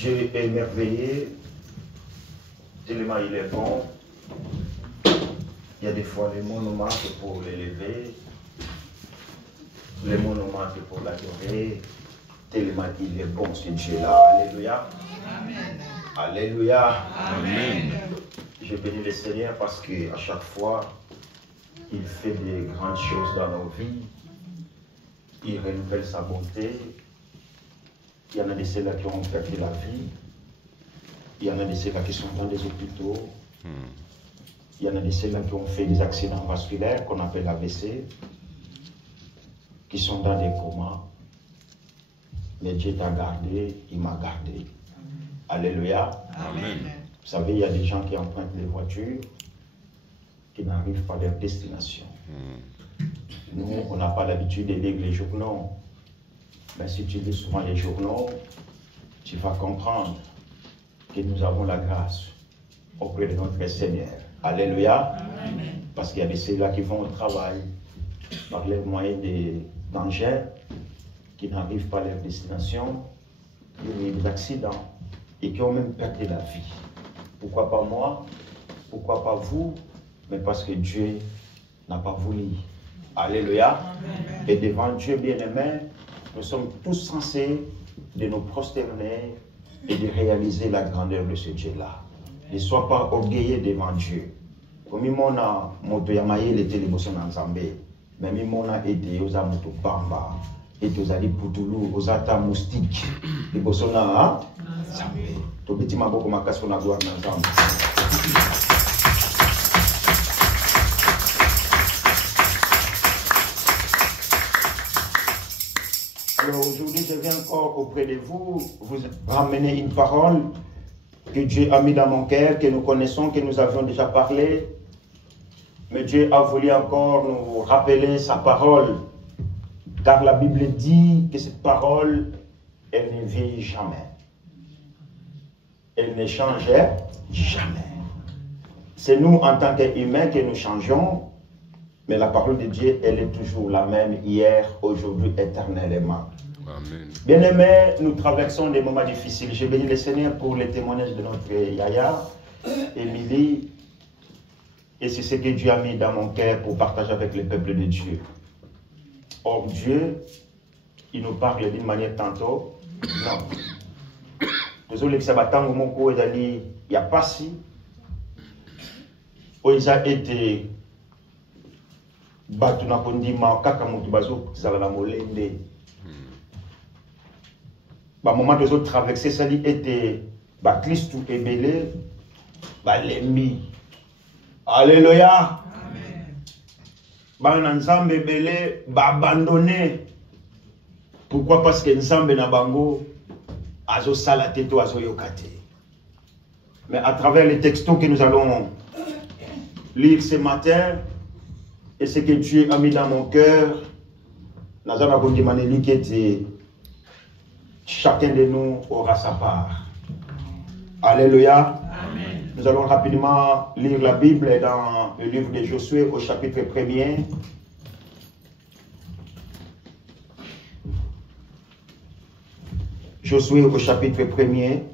Dieu est merveilleux, tellement il est bon. Il y a des fois les mots nous manquent pour l'élever, les mots nous manquent pour l'adorer, tellement il est bon ce Dieu-là. Alléluia. Amen. Alléluia. Amen. Je bénis le Seigneur parce qu'à chaque fois, il fait des grandes choses dans nos vies. Il renouvelle sa bonté. Il y en a de ceux-là qui ont perdu la vie. Il y en a de ceux-là qui sont dans des hôpitaux. Il y en a de ceux-là qui ont fait des accidents vasculaires qu'on appelle AVC, qui sont dans des comas. Mais Dieu t'a gardé, il m'a gardé. Alléluia. Amen. Vous savez, il y a des gens qui empruntent des voitures qui n'arrivent pas à leur destination. Nous, on n'a pas l'habitude de lire les journaux. Mais si tu lis souvent les journaux, tu vas comprendre que nous avons la grâce auprès de notre Seigneur. Alléluia. Amen. Parce qu'il y a des ceux-là qui vont au travail par les moyens d'engins qui n'arrivent pas à leur destination, qui ont eu des accidents et qui ont même perdu la vie. Pourquoi pas moi? Pourquoi pas vous? Mais parce que Dieu n'a pas voulu. Alléluia. Amen. Et devant Dieu bien-aimé, nous sommes tous censés de nous prosterner et de réaliser la grandeur de ce Dieu-là. Ne sois pas orgueilleux devant Dieu. Comme il m'a moto yamaye les télévisions en Zambé, mais il m'a aidé aux amoto bamba, et aux ali putulu, aux ata moustique, les bosona Zambé. Tout petit mabo comme casse qu'on a gloire dans Zambé. Alors aujourd'hui, je viens encore auprès de vous, vous ramener une parole que Dieu a mis dans mon cœur, que nous connaissons, que nous avions déjà parlé. Mais Dieu a voulu encore nous rappeler sa parole. Car la Bible dit que cette parole, elle ne vieillit jamais. Elle ne change jamais. C'est nous, en tant qu'humains, que nous changeons. Mais la parole de Dieu, elle est toujours la même hier, aujourd'hui, éternellement. Amen. Bien-aimés, nous traversons des moments difficiles. Je bénis le Seigneur pour les témoignages de notre Yaya, Émilie. Et c'est ce que Dieu a mis dans mon cœur pour partager avec le peuple de Dieu. Or, Dieu, il nous parle d'une manière tantôt. Non. Désolé que ça va tant mon coup, il n'y a pas si. Il a été. Battu na kondima kaka mutu bazo zala na molende. Ba moment de autres traverser ça dit était ba Christ tout ébélé ba lembi. Alléluia. Amen. Ba nzambe ébélé ba abandonné. Pourquoi? Parce que nzambe na bango azo sala teto azo yokate. Mais à travers les textos que nous allons lire ce matin, et ce que Dieu a mis dans mon cœur, chacun de nous aura sa part. Alléluia. Amen. Nous allons rapidement lire la Bible dans le livre de Josué au chapitre 1er. Josué au chapitre 1er.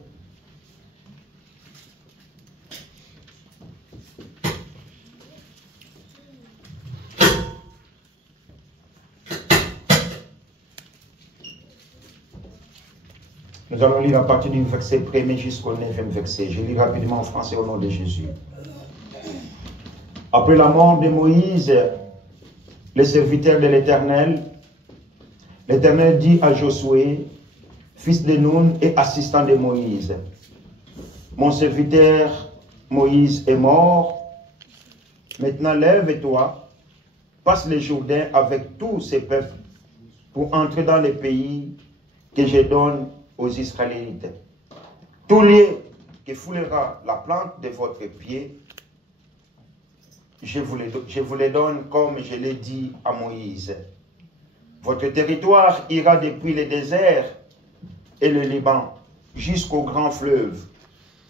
Nous allons lire à partir du verset 1er jusqu'au 9e verset. Je lis rapidement en français au nom de Jésus. Après la mort de Moïse, le serviteur de l'Éternel, l'Éternel dit à Josué, fils de Nun et assistant de Moïse, mon serviteur Moïse est mort. Maintenant lève-toi, passe le Jourdain avec tous ces peuples pour entrer dans le pays que je donne aux Israélites. Tout lieu qui foulera la plante de votre pied, je vous les donne comme je l'ai dit à Moïse. Votre territoire ira depuis le désert et le Liban jusqu'au grand fleuve,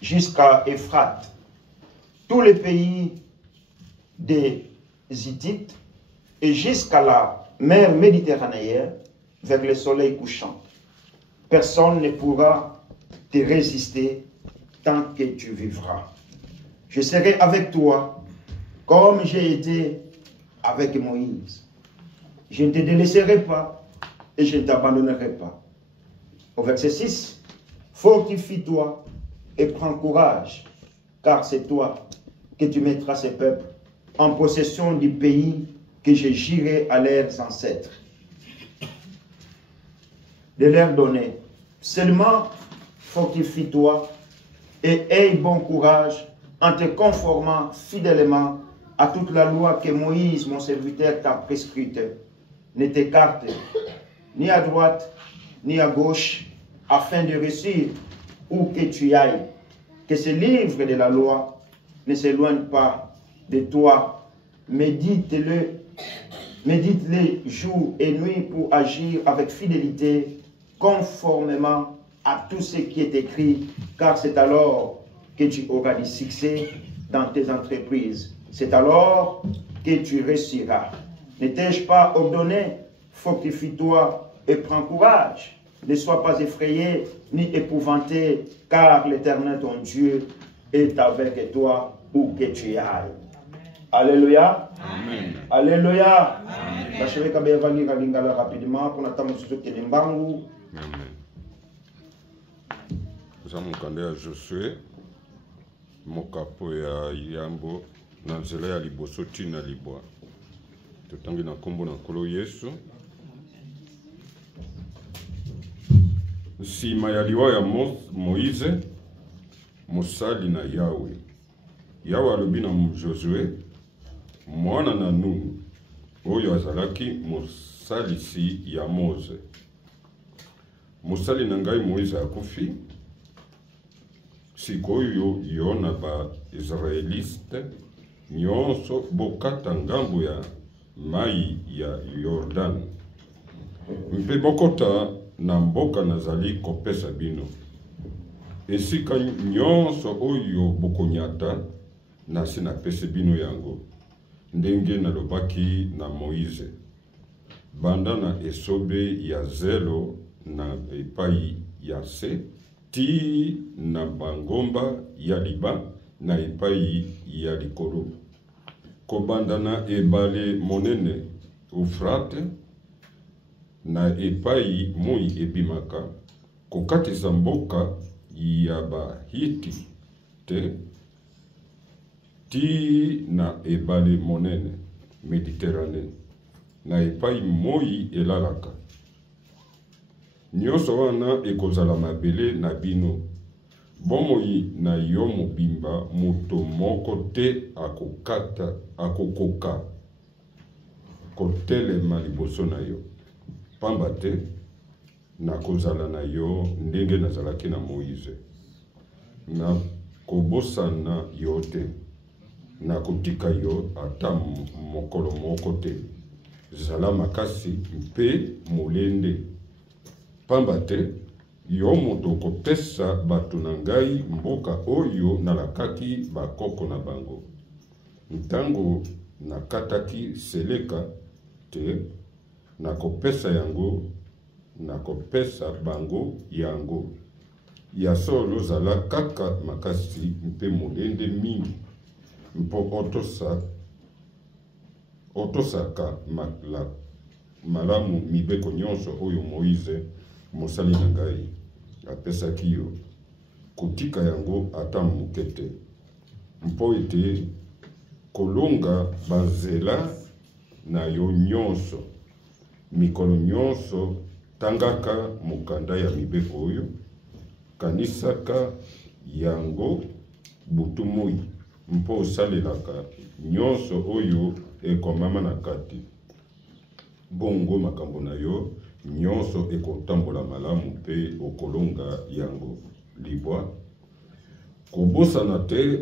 jusqu'à Euphrate, tous les pays des Hittites et jusqu'à la mer Méditerranéenne vers le soleil couchant. Personne ne pourra te résister tant que tu vivras. Je serai avec toi comme j'ai été avec Moïse. Je ne te délaisserai pas et je ne t'abandonnerai pas. Au verset 6, fortifie-toi et prends courage, car c'est toi que tu mettras ces peuples en possession du pays que je jurai à leurs ancêtres de leur donner. Seulement fortifie-toi et aie bon courage en te conformant fidèlement à toute la loi que Moïse, mon serviteur, t'a prescrite. Ne t'écarte ni à droite ni à gauche, afin de réussir où que tu ailles. Que ce livre de la loi ne s'éloigne pas de toi. Médite-le jour et nuit pour agir avec fidélité, conformément à tout ce qui est écrit, car c'est alors que tu auras du succès dans tes entreprises. C'est alors que tu réussiras. Ne t'ai-je pas ordonné? Fortifie-toi et prends courage. Ne sois pas effrayé ni épouvanté, car l'Éternel ton Dieu est avec toi où que tu ailles. Alléluia. Amen. Alléluia. Bacheve kabeva lira lingala rapidement pour n'attendre surtout que Mbangu. Amen. Za mukande ya Josué mokapo ya yambo na nzela ya liboso tina libwa. Totangi na kombo na nkolo Yesu. Nsima ya liwa ya Moïse mosali na Yawe. Yawe alobi na Josué mwana na Nuni oyo azalaki mosalisi ya Moze. Mosali na ngai Moïse akufi. Sikoyo yo na ba Israeliste nyonso bokata ngambo ya mai ya Jordan. Mpe bokota na mboka nazali kopesa bino. Esika nyonso oyo bokonyata nasi napesi bino yango. Ndenge nalobaki na Moïse. Banda na esobe ya zelo na epai ya se, ti na bangomba ya liba na epai ya likolo. Kobanda na ebale monene Ufrate na epai moi ebimaka, kokatisa mboka ya Bahiti te, ti na ebale monene Mediterane na epai moi elalaka. Nyonso wana ekozala mabele na bino. Bomoi na yo mobimba moto moko te akokoka kotelema liboso na yo. Pamba te nakozala na yo ndenge nazalaki na Moïse. Na kobosana yo te. Na kotika yo ata mokolo moko te. Zala makasi mpe molende. Pamba te yo moto kopesa bato na ngai mboka oyo nalakaki bakoko na bango. Ntango nakataki seleka te, nakopesa yango, nakopesa bango yango. Ya solo zala kaka makasi mpe molende mingi. Mpo otosaka malamu mibeko nyonso oyo Moïse mosali na ngai apesaki yo. Kotika yango ata moke te. Mpo ete kolonga banzela na yo nyonso. Mikolo nyonso tangaka mokanda ya mibeko oyo. Kanisaka yango butu moi. Mpo osalelaka nyonso oyo ekomama na kati. Bongo makambo na yo nyonso ekotambola malamu mpe okolonga yango libwa. Kobosana te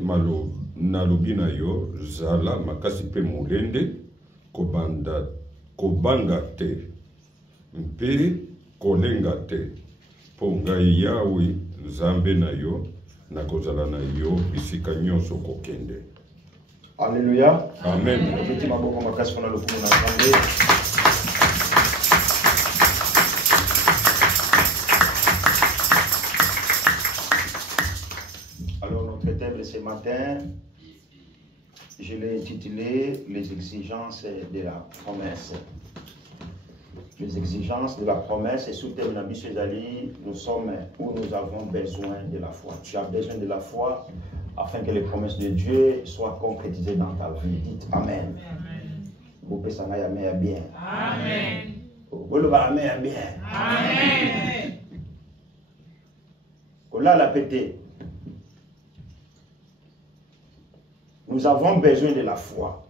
nalobi na yo, zala makasi mpe molende, kobanga te mpe kolenga te. Po ngai Yawe Nzambe na yo nakozala na yo bisika nyonso kokende. Alléluia. Amen. Petit maboko makasi pona lokumu na Nzambe. ce matin, je l'ai intitulé « Les exigences de la promesse ». Les exigences de la promesse, et sous thème Nabi Sezali, nous sommes où nous avons besoin de la foi. Tu as besoin de la foi afin que les promesses de Dieu soient concrétisées dans ta vie. Dites Amen. Vous pouvez s'en aller bien. Amen. Vous pouvez bien. Amen. Là, la pété. Nous avons besoin de la foi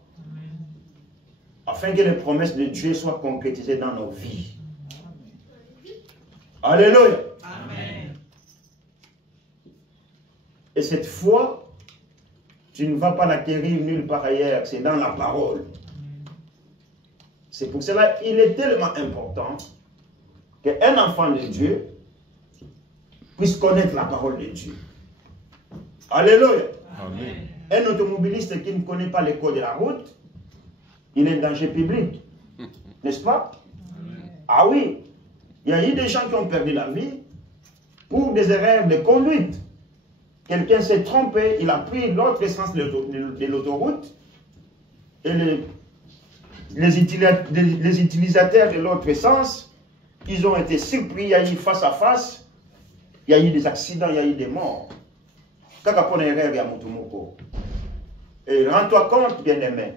afin que les promesses de Dieu soient concrétisées dans nos vies. Alléluia. Amen. Et cette foi, tu ne vas pas l'acquérir nulle part ailleurs, c'est dans la parole. C'est pour cela qu'il est tellement important qu'un enfant de Dieu puisse connaître la parole de Dieu. Alléluia. Amen. Un automobiliste qui ne connaît pas les codes de la route, il est en danger public. N'est-ce pas? Ah oui. Il y a eu des gens qui ont perdu la vie pour des erreurs de conduite. Quelqu'un s'est trompé, il a pris l'autre sens de l'autoroute et les utilisateurs de l'autre sens, ils ont été surpris, il y a eu face à face, il y a eu des accidents, il y a eu des morts. Et rends-toi compte, bien-aimé,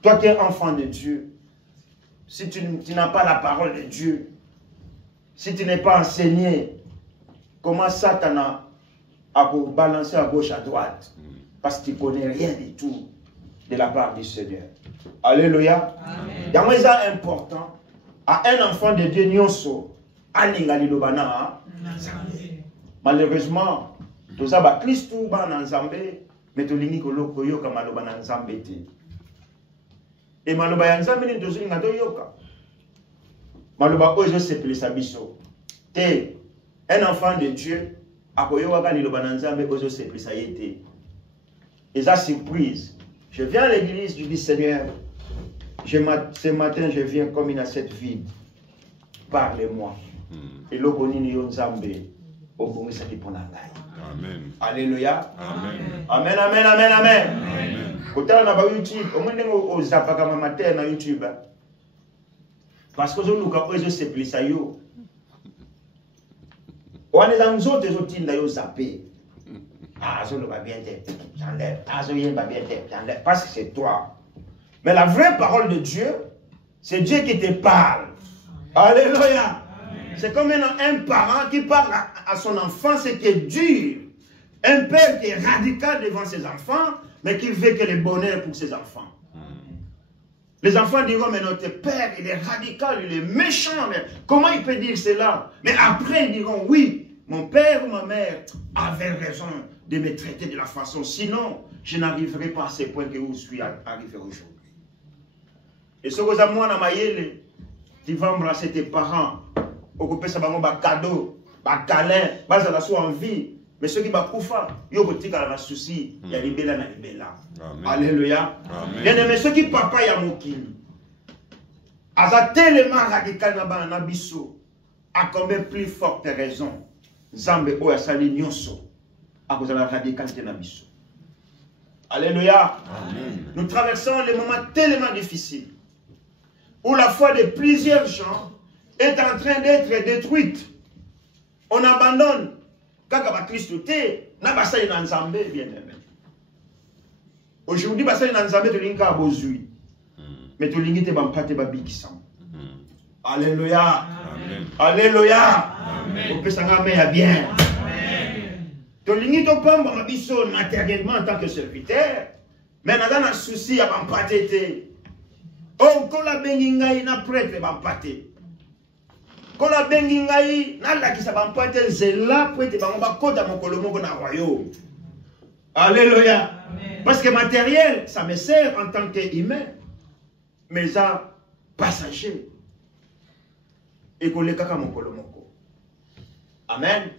toi qui es enfant de Dieu, si tu n'as pas la parole de Dieu, si tu n'es pas enseigné, comment Satan a pour balancer à gauche, à droite, parce qu'il ne connaît rien du tout de la part du Seigneur. Alléluia. Donc, c'est important à un enfant de Dieu, malheureusement, tout ça va Christou ban Nzambe, mais tout lingi koloko yoka maloba na Nzambe te. Et maloba ya Nzambe ni tozo linga to yoka. Maloba ojo sepelisa biso. Te un enfant de Dieu akoyoka ka liloba na Nzambe ojo sepelisa yete. Et ça surprise. Je viens à l'église, je dis Seigneur, ce matin je viens comme une assiette vide. Parlez-moi. Et l'oboni ni Nzambe obongisa ki ponangai. Amen. Alléluia. Amen. Amen, amen, amen, amen. Amen. Kotala na ba YouTube, au moins ngo zapaka matin na YouTube. Parce que zo luka ozo sepelisa yo. Wane za nzote zo tinda yo zappé. Ah, zo le va bien te. J'enlève. Ah, zo yen va bien te. J'enlève parce que c'est toi. Mais la vraie parole de Dieu, c'est Dieu qui te parle. Alléluia. C'est comme un parent qui parle à son enfant, ce qui est dur. Un père qui est radical devant ses enfants, mais qui veut que le bonheur pour ses enfants. Les enfants diront, mais notre père, il est radical, il est méchant. Mais comment il peut dire cela? Mais après, ils diront, oui, mon père ou ma mère avait raison de me traiter de la façon. Sinon, je n'arriverai pas à ce point que où je suis arrivé aujourd'hui. Et ce que vous avez moi dans ma yele, tu vas embrasser tes parents. Occuper ça ba cadeau, ba câlin, ba ça la soit en vie. Mais ceux qui ba koufa, yo botika na souci, ya libela na libela. Alléluia. Bien aimé, ceux qui papa ya mokili. Aza tellement radical na ba na biso. A combien plus forte raison. Zambe o ya sali nyonso. A cause de la radicalité na biso. Alléluia. Amen. Nous traversons des moments tellement difficiles où la foi de plusieurs gens est en train d'être détruite. On abandonne. Kaka Christ té, na basali na Nzambe bien aimé. Aujourd'hui basali na Nzambe to linka bozui. Mais to lingite bampate babikisam. Alléluia. Amen. Alléluia. Amen. On peut s'en mettre bien. To lingito pamba mabiso matériellement en tant que serviteur. Mais dans un souci à bampate té. Oh, quand la benginga na prêtre bampate. Quand la bengingai, n'a qui s'abampate zela pour être bambakota mon kolomoko na royaume. Alléluia. Parce que matériel, ça me sert en tant qu'humain, mais ça passager. Et qu'on les kaka mon kolomoko. Amen.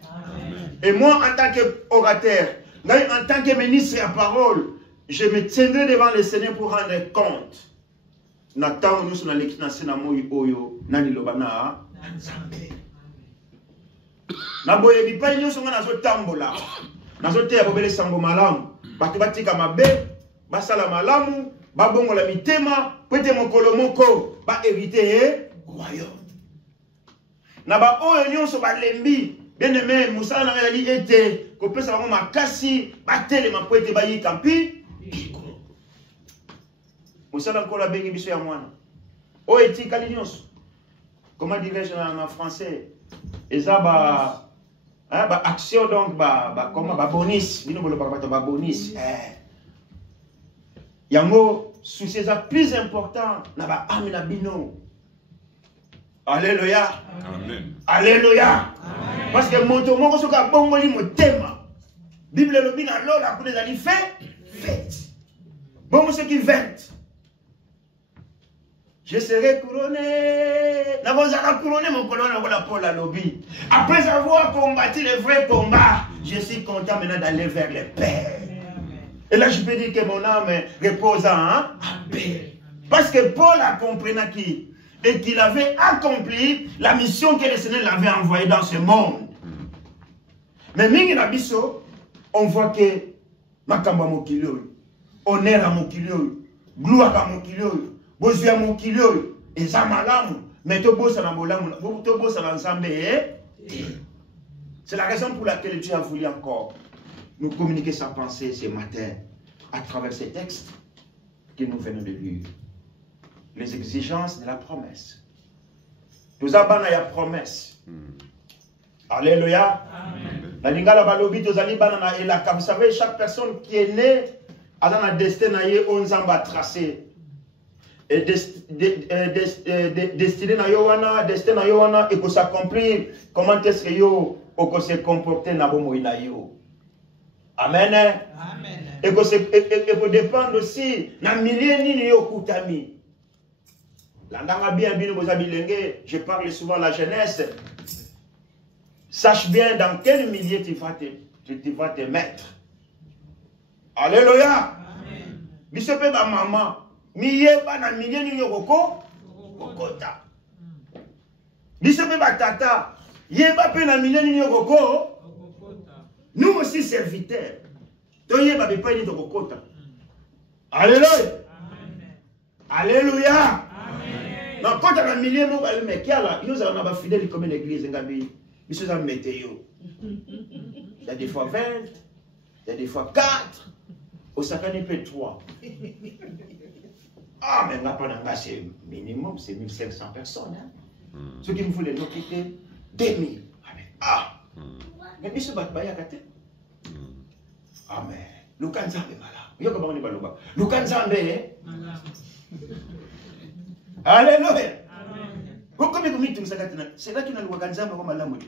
Et moi, en tant qu'orateur, en tant que ministre à parole, je me tiendrai devant le Seigneur pour rendre compte. Nathan, nous sommes dans l'équipe nationale Oyo, Nani Lobana. Na boye bipai nyonso nga nazo tambola nazoteya bobele sango malamu bato batika mabe basala malamu babongola mitema pete mokolo moko ba hériter royaume na ba oyo nyonso balembi bien aimé musala na yali ete kopesa bango makasi batelema po ete bayika mpi musala nkola bengi biso ya mwana oyo etikali nyonso comment dirais-je en français eza ba action donc comment ba bonus bino boloba bato ba bonus yango souci eza plus important na ba âme na bino. Alléluia. Amen. Alléluia. Amen. Parce que moto moko soka bongoli motema. Bible lobi na lola kuna ezali fait. Bon ce qui verte. Je serai couronné. N'avons-nous couronné mon colonel Paul à lobby. Après avoir combattu le vrai combat, je suis content maintenant d'aller vers le Père. Et là je peux dire que mon âme repose en paix. Parce que Paul a compris qui et qu'il avait accompli la mission que le Seigneur l'avait envoyée dans ce monde. Mais mingi na biso, on voit que makamba mokilio, honneur à mokilio, gloire à mokilio, bozu à mokilio, et ça malamu, mais to bossa na bolamu, to bossa na nzambe. C'est la raison pour laquelle Dieu a voulu encore nous communiquer sa pensée ce matin à travers ces textes que nous venons de lire. Les exigences de la promesse. Tout ça, il y a promesse. Alléluia. La lingala balobi tozali banana elaka. Vous savez, chaque personne qui est née a dans la destin naie on zamba tracé. Et destiné na yowana, destin na yowana et que s'accomplir. Comment est-ce que yo oko se comporter na bomo ina yo. Amen. Amen. Et que peut dépendre aussi na milliers ni yo kutami. Je parle souvent à la jeunesse. Sache bien dans quel milieu tu vas te mettre. Alléluia. Bisope ba maman. Miye ba na milieu ni yoko kokota. Bisope ba tata. Ye ba pe na milieu ni yoko kokota. Nous aussi serviteurs. Toye ba be pa ni kokota. Alléluia. Alléluia. Non, quand on a un millier, mais qui a là, nous avons fidèles comme l'église, nous avons météo. Il y a des fois 20, il y a des fois 4, au Sakani peut 3. Ah, mais là, c'est minimum, c'est 1500 personnes. Hein. Ceux qui me voulaient nous quitter, 2000. Ah, mais ils se battent pas, il y a 4. Amen. Lukanzambe malade. Vous voyez comment on est malade. Lukanzambe, alléluia. C'est là qu'il y a le Waganzambe comme Alamoudi.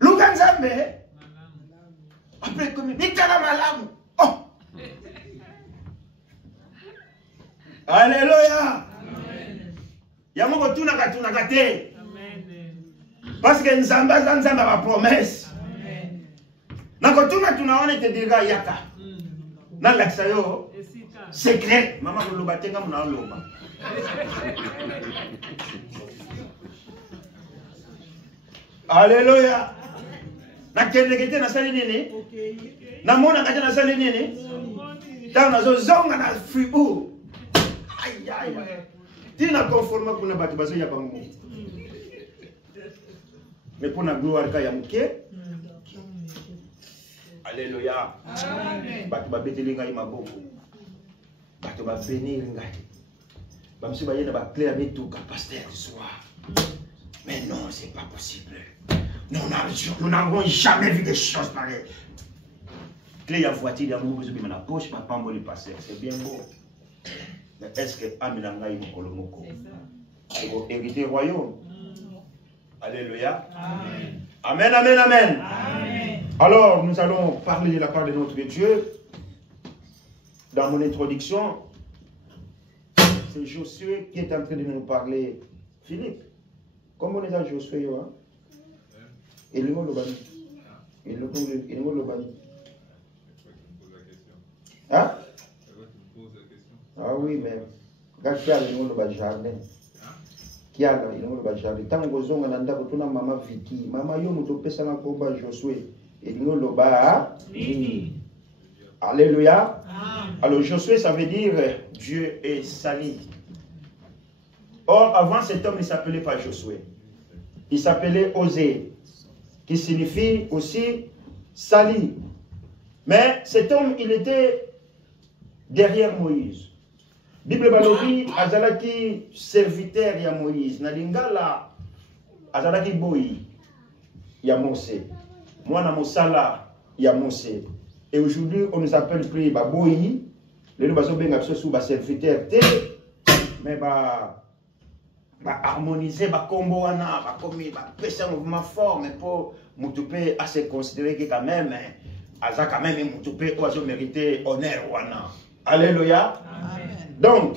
Lukanzambe, après comme il dit Malam. Oh! Alléluia. Yamoko tuna kate. Parce que Nzamba a promesse. Nakotuna tunaona te dira yaka. Na laksayo. Secret. Maman le batenga mona loba. Alléluia. Na kendekete na sali nini? Na mona kate na sali nini? Dans nazo zonga na fribourg. Aïe aïe. Tina conforme pour na batu bazo ya bango. Mais pour la gloire ka ya muke. Alléluia. Amen. Batu ba betelinga imaboko. Batu ba bénir ngai. Ba msi ba yena ba clair tout pasteur du soir. Mais non, c'est pas possible. Nous n'avons jamais vu des choses pareilles. Clé ya voiture ya mungu zubi na poche pa pambo le pasteur, c'est bien beau. Mais est-ce que amina ngai mokolo moko? C'est pour hériter royaume. Alléluia. Amen. Amen, amen, amen. Amen. Alors, nous allons parler de la part de notre Dieu. Dans mon introduction, c'est Josué qui est en train de nous parler. Philippe, comment on est à Josué? Et le mot le bani. Et le mot le bani. Hein? Ah oui, mais quand il y a le mot le jardin. Qui a le mot le jardin. Tant que vous avez un maman Vicky, maman yo muto pesa na komba Josué. Alléluia. Amen. Alors Josué, ça veut dire Dieu est sali. Or, avant cet homme, il ne s'appelait pas Josué. Il s'appelait Osée, qui signifie aussi sali. Mais cet homme, il était derrière Moïse. Bible balobi azalaki serviteur ya Moïse. Na lingala azalaki boyi ya Mose. Mwana mosala ya Mose. Et aujourd'hui, on nous appelle plus baboyi. Les nous baso benga biso sous ba serviteur te. Mais ba harmoniser ba combo wana ba komi ba pesa mouvement fort mais pour mutupe à se considérer que quand même aza quand même mutupe ou azo mériter honneur wana. Alléluia. Amen. Donc,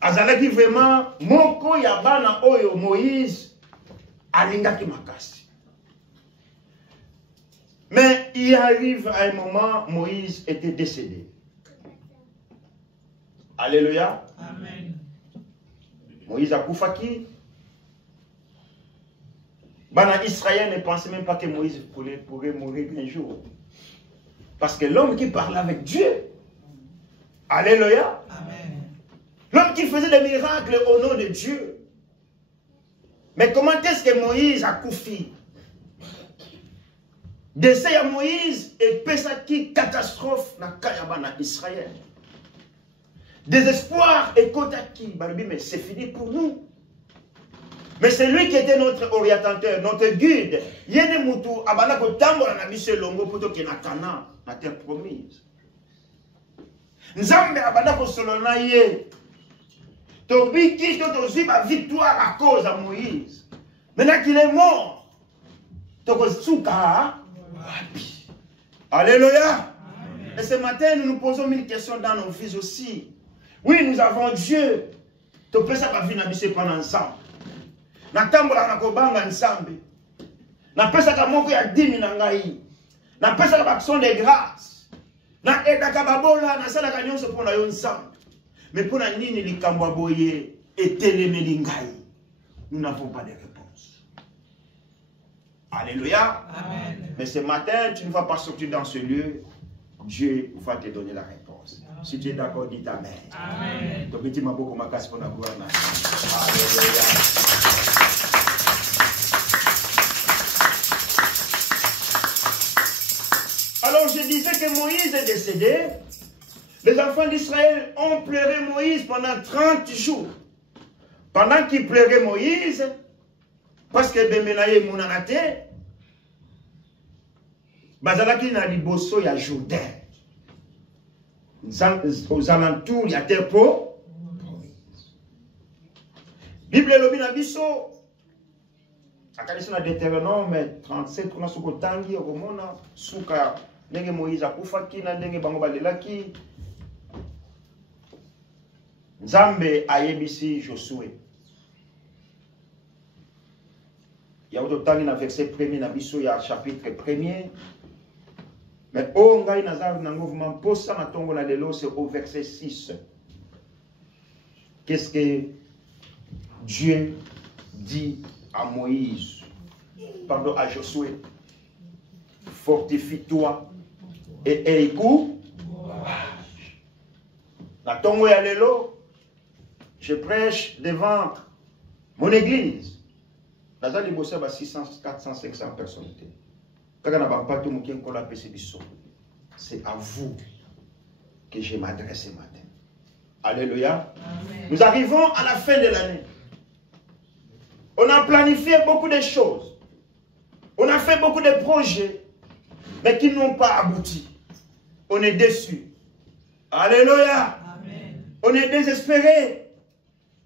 azalaki vraiment moko ya bana oyo Moïse alingaki makasi. Mais il arrive à un moment, Moïse était décédé. Alléluia. Amen. Moïse a koufaki. Bana Israël ne pensait même pas que Moïse pourrait mourir un jour. Parce que l'homme qui parlait avec Dieu, alléluia, Amen. l'homme qui faisait des miracles au nom de Dieu. Mais comment est-ce que Moïse a koufi? Décès à Moïse et pesaki catastrophe na kayabana Israël. Désespoir et kotaki. Mais c'est fini pour nous. Mais c'est lui qui était notre orientateur, notre guide. Yene mutu abana ko tambola na biso longo poto ke na Canaan, na terre promise. Nzambe abana ko solona ye. Tobiki to tozwi ba victoire à cause de Moïse. Maintenant qu'il est mort, tokosuka wapi. Alléluia. Et ce matin, nous nous posons mille questions dans nos vies aussi. Oui, nous avons Dieu. Tu peux ça vie na biso pendant ensemble. Na tambola na kobanga nsambe. Na pesa ka moko ya 10 000 na ngai. Na pesa ka action de grâce. Na edaka babola na sala ka nyonso pona yo nsambe. Mais pour la nini likambo boye etelemeli ngai. Nous n'avons pas de réponse. Alléluia. Amen. Mais ce matin, tu ne vas pas sortir dans ce lieu. Dieu va te donner la réponse. Si tu es d'accord, dis Amen. Amen. Donc, petit maboko makas pour la gloire. Alléluia. Alors, je disais que Moïse est décédé. Les enfants d'Israël ont pleuré Moïse pendant 30 jours. Pendant qu'ils pleuraient Moïse, parce que Bemenaye Mounanate, Bazalaki na liboso ya Jourdain. Aux alentours, il y a terre pour Bible lobi na biso. Akalisi na Deutéronome 37 kuna suko tangi okomona suka ndenge Moïse akufaki na ndenge bango balelaki. Nzambe ayebisi Josué. Ya ototangi na verset 1er na biso ya chapitre 1er. Mais au ngai nazar na mouvement posa na tongo na lelo c'est au verset 6. Qu'est-ce que Dieu dit à Moïse, pardon à Josué? Fortifie-toi et aie courage. Na tongo ya lelo, je prêche devant mon église. Nazar libosa ba 600, 400, 500 personnes. C'est à vous que je m'adresse ce matin. Alléluia. Amen. Nous arrivons à la fin de l'année. On a planifié beaucoup de choses. On a fait beaucoup de projets, mais qui n'ont pas abouti. On est déçus. Alléluia. Amen. On est désespéré.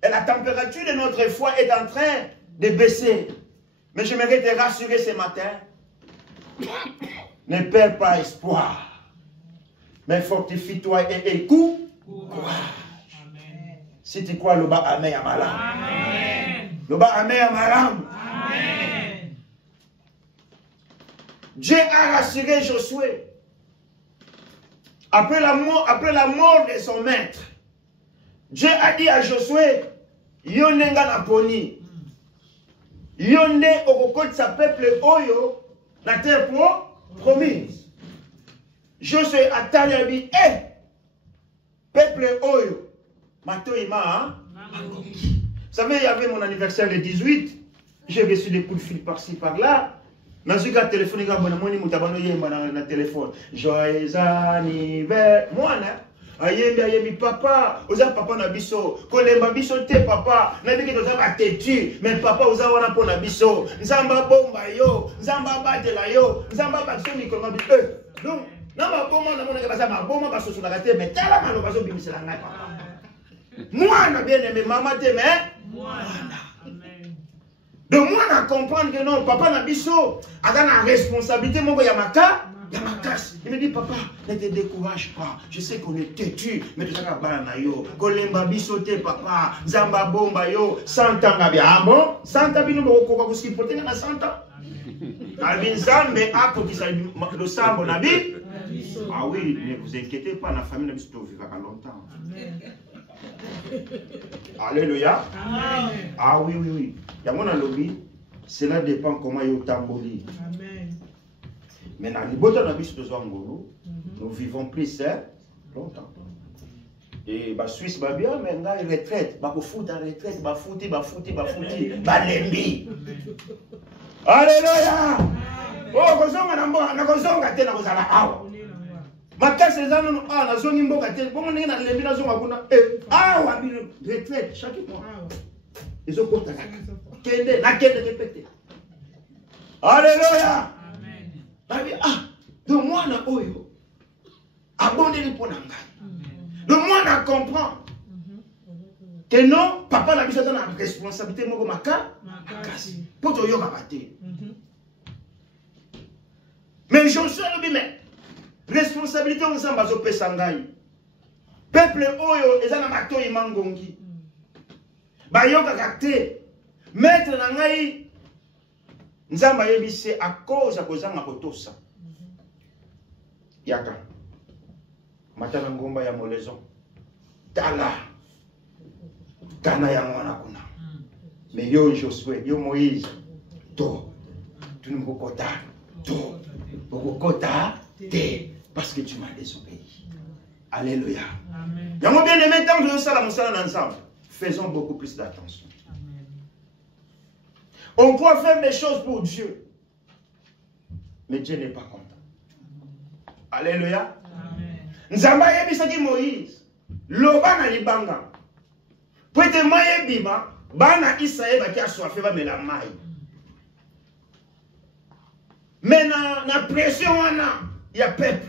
Et la température de notre foi est en train de baisser. Mais j'aimerais te rassurer ce matin. Ne perds pas espoir. Mais fortifie-toi et écoute. Courage. Amen. Si tu crois, le bas amen à malam. Amen. Le bas amen à malam. Amen. Dieu a rassuré Josué. Après la mort de son maître, Dieu a dit à Josué, Yonenga na poni. Yonde okokot sa peuple oyo la terre promise. Josué a taliabi, peuple oyo, matoima, vous savez, il y avait mon anniversaire le 18, j'ai reçu des coups de fil par-ci, par-là. Dans ce cas, téléphone, il y a un téléphone. Joyeux anniversaire. Moi, ayembi papa, oza papa na biso, kolemba biso te papa, na biki toza ba tetu, mais papa oza wana po na biso, nzamba bomba yo, nzamba batela yo, nzamba bakso mikolo bi donc na ba bomba na mona ka ba bomba ba soso na te, mais tala malo ba zo bimisela ngai papa. Mwana bien aimé maman te mais mwana. Donc moi na comprendre que non papa na biso a na responsabilité moko ya maka. Il me dit, papa, ne te décourage pas. Je sais qu'on est têtu, mais tu as pas yo. Kolemba bisote, papa. Zamba bomba yo. 100 ans, ah bon? 100 ans, nous avons dit que nous avons 100 ans. Alvin Zambe a qui ça le sambo nabi. Ah oui, ne vous inquiétez pas, la famille n'a pas vivre longtemps. Alléluia. Ah oui, oui, oui. Il y a mon lobby. Cela dépend comment il y a tamboli. Maintenant, nous vivons plus longtemps. Et la Suisse va bien, mais là, il retraite. Il faut faire retraite, il faut faire lembi. Alléluia! Oh, kozonga na mboka, na kozonga te na kozala awa. Makasi ezana no na zongi mboka te. Bongo ndenge na lembi na zonga kuna. Awa bi retraite chaque mois. Ezo kota kaka. Kende na kende répéter. Alléluia! Donc moi na oyo abondeli pour ngai. Donc moi na comprend que non papa na biso na responsabilité moko makasi pour to yoka baté. Mais Josué lobi mais responsabilité on samba zo pesa ngai. Peuple oyo ezana matoyi mangongi. Ba yoka kakte maître na ngai Nzamba yebise à cause kozanga kotosa. Yaka. Matana ngomba ya molezo. Tala. Tana ya mwana kuna. Mais yo Josué, yo Moïse. To. Tu ne me kokota. To. Kokota. Te. Parce que tu m'as désobéi. Alléluia. Amen. Yango bien aimé tant que nous sommes ensemble. Faisons beaucoup plus d'attention. On peut faire des choses pour Dieu. Mais Dieu n'est pas content. Alléluia. Nzamba yebisaki Moïse. Loba na libanga. Pwete maye bima. Bana Isaïe baki assoiffé va mela mai. Mais na pression wana. Il y a peuple.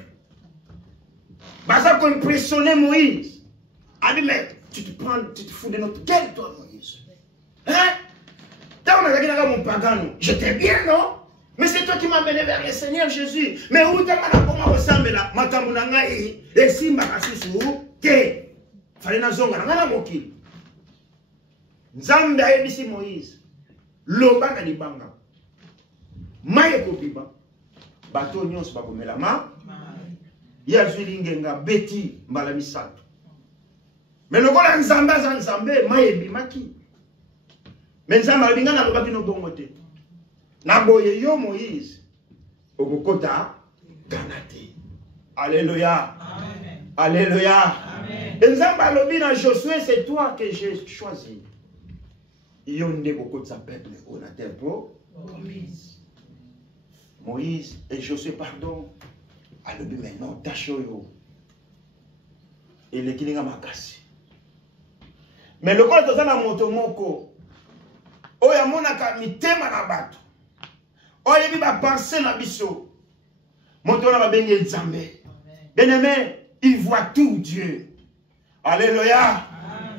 Basa qu'on impressionner Moïse. A dit mais tu te fous de notre gueule toi Moïse. Hein? Mon pagano, j'étais bien, non? Mais c'est toi qui m'as mené vers le Seigneur Jésus. Mais où t'as ressemble là? Ma tambunanga et si ma cassou, te. Fallait na zonga, na moki. Nzambe a ebisi Moïse. Loba na libanga. Maye ko biba. Bato nyos ba komela ma. Ya zulingenga beti mbala misato. Mais le gola nzamba za nzambe maye bimaki. Mais nzamba binga na lobaki no bongote. Na boye yo Moïse. Okokota ganate. Alléluia. Amen. Alléluia. Amen. Et nzamba lobi na Josué, c'est toi que j'ai choisi. Yonde kokota peuple on a tempo. Moïse et Josué pardon. Alobi maintenant tachoyo. Et le kilinga makasi. Mais le corps de na moto moko. Oya monaka mitema na bato. Oya bi ba penser na biso. Moto na ba benge nzambe. Bien-aimé, il voit tout Dieu. Alléluia.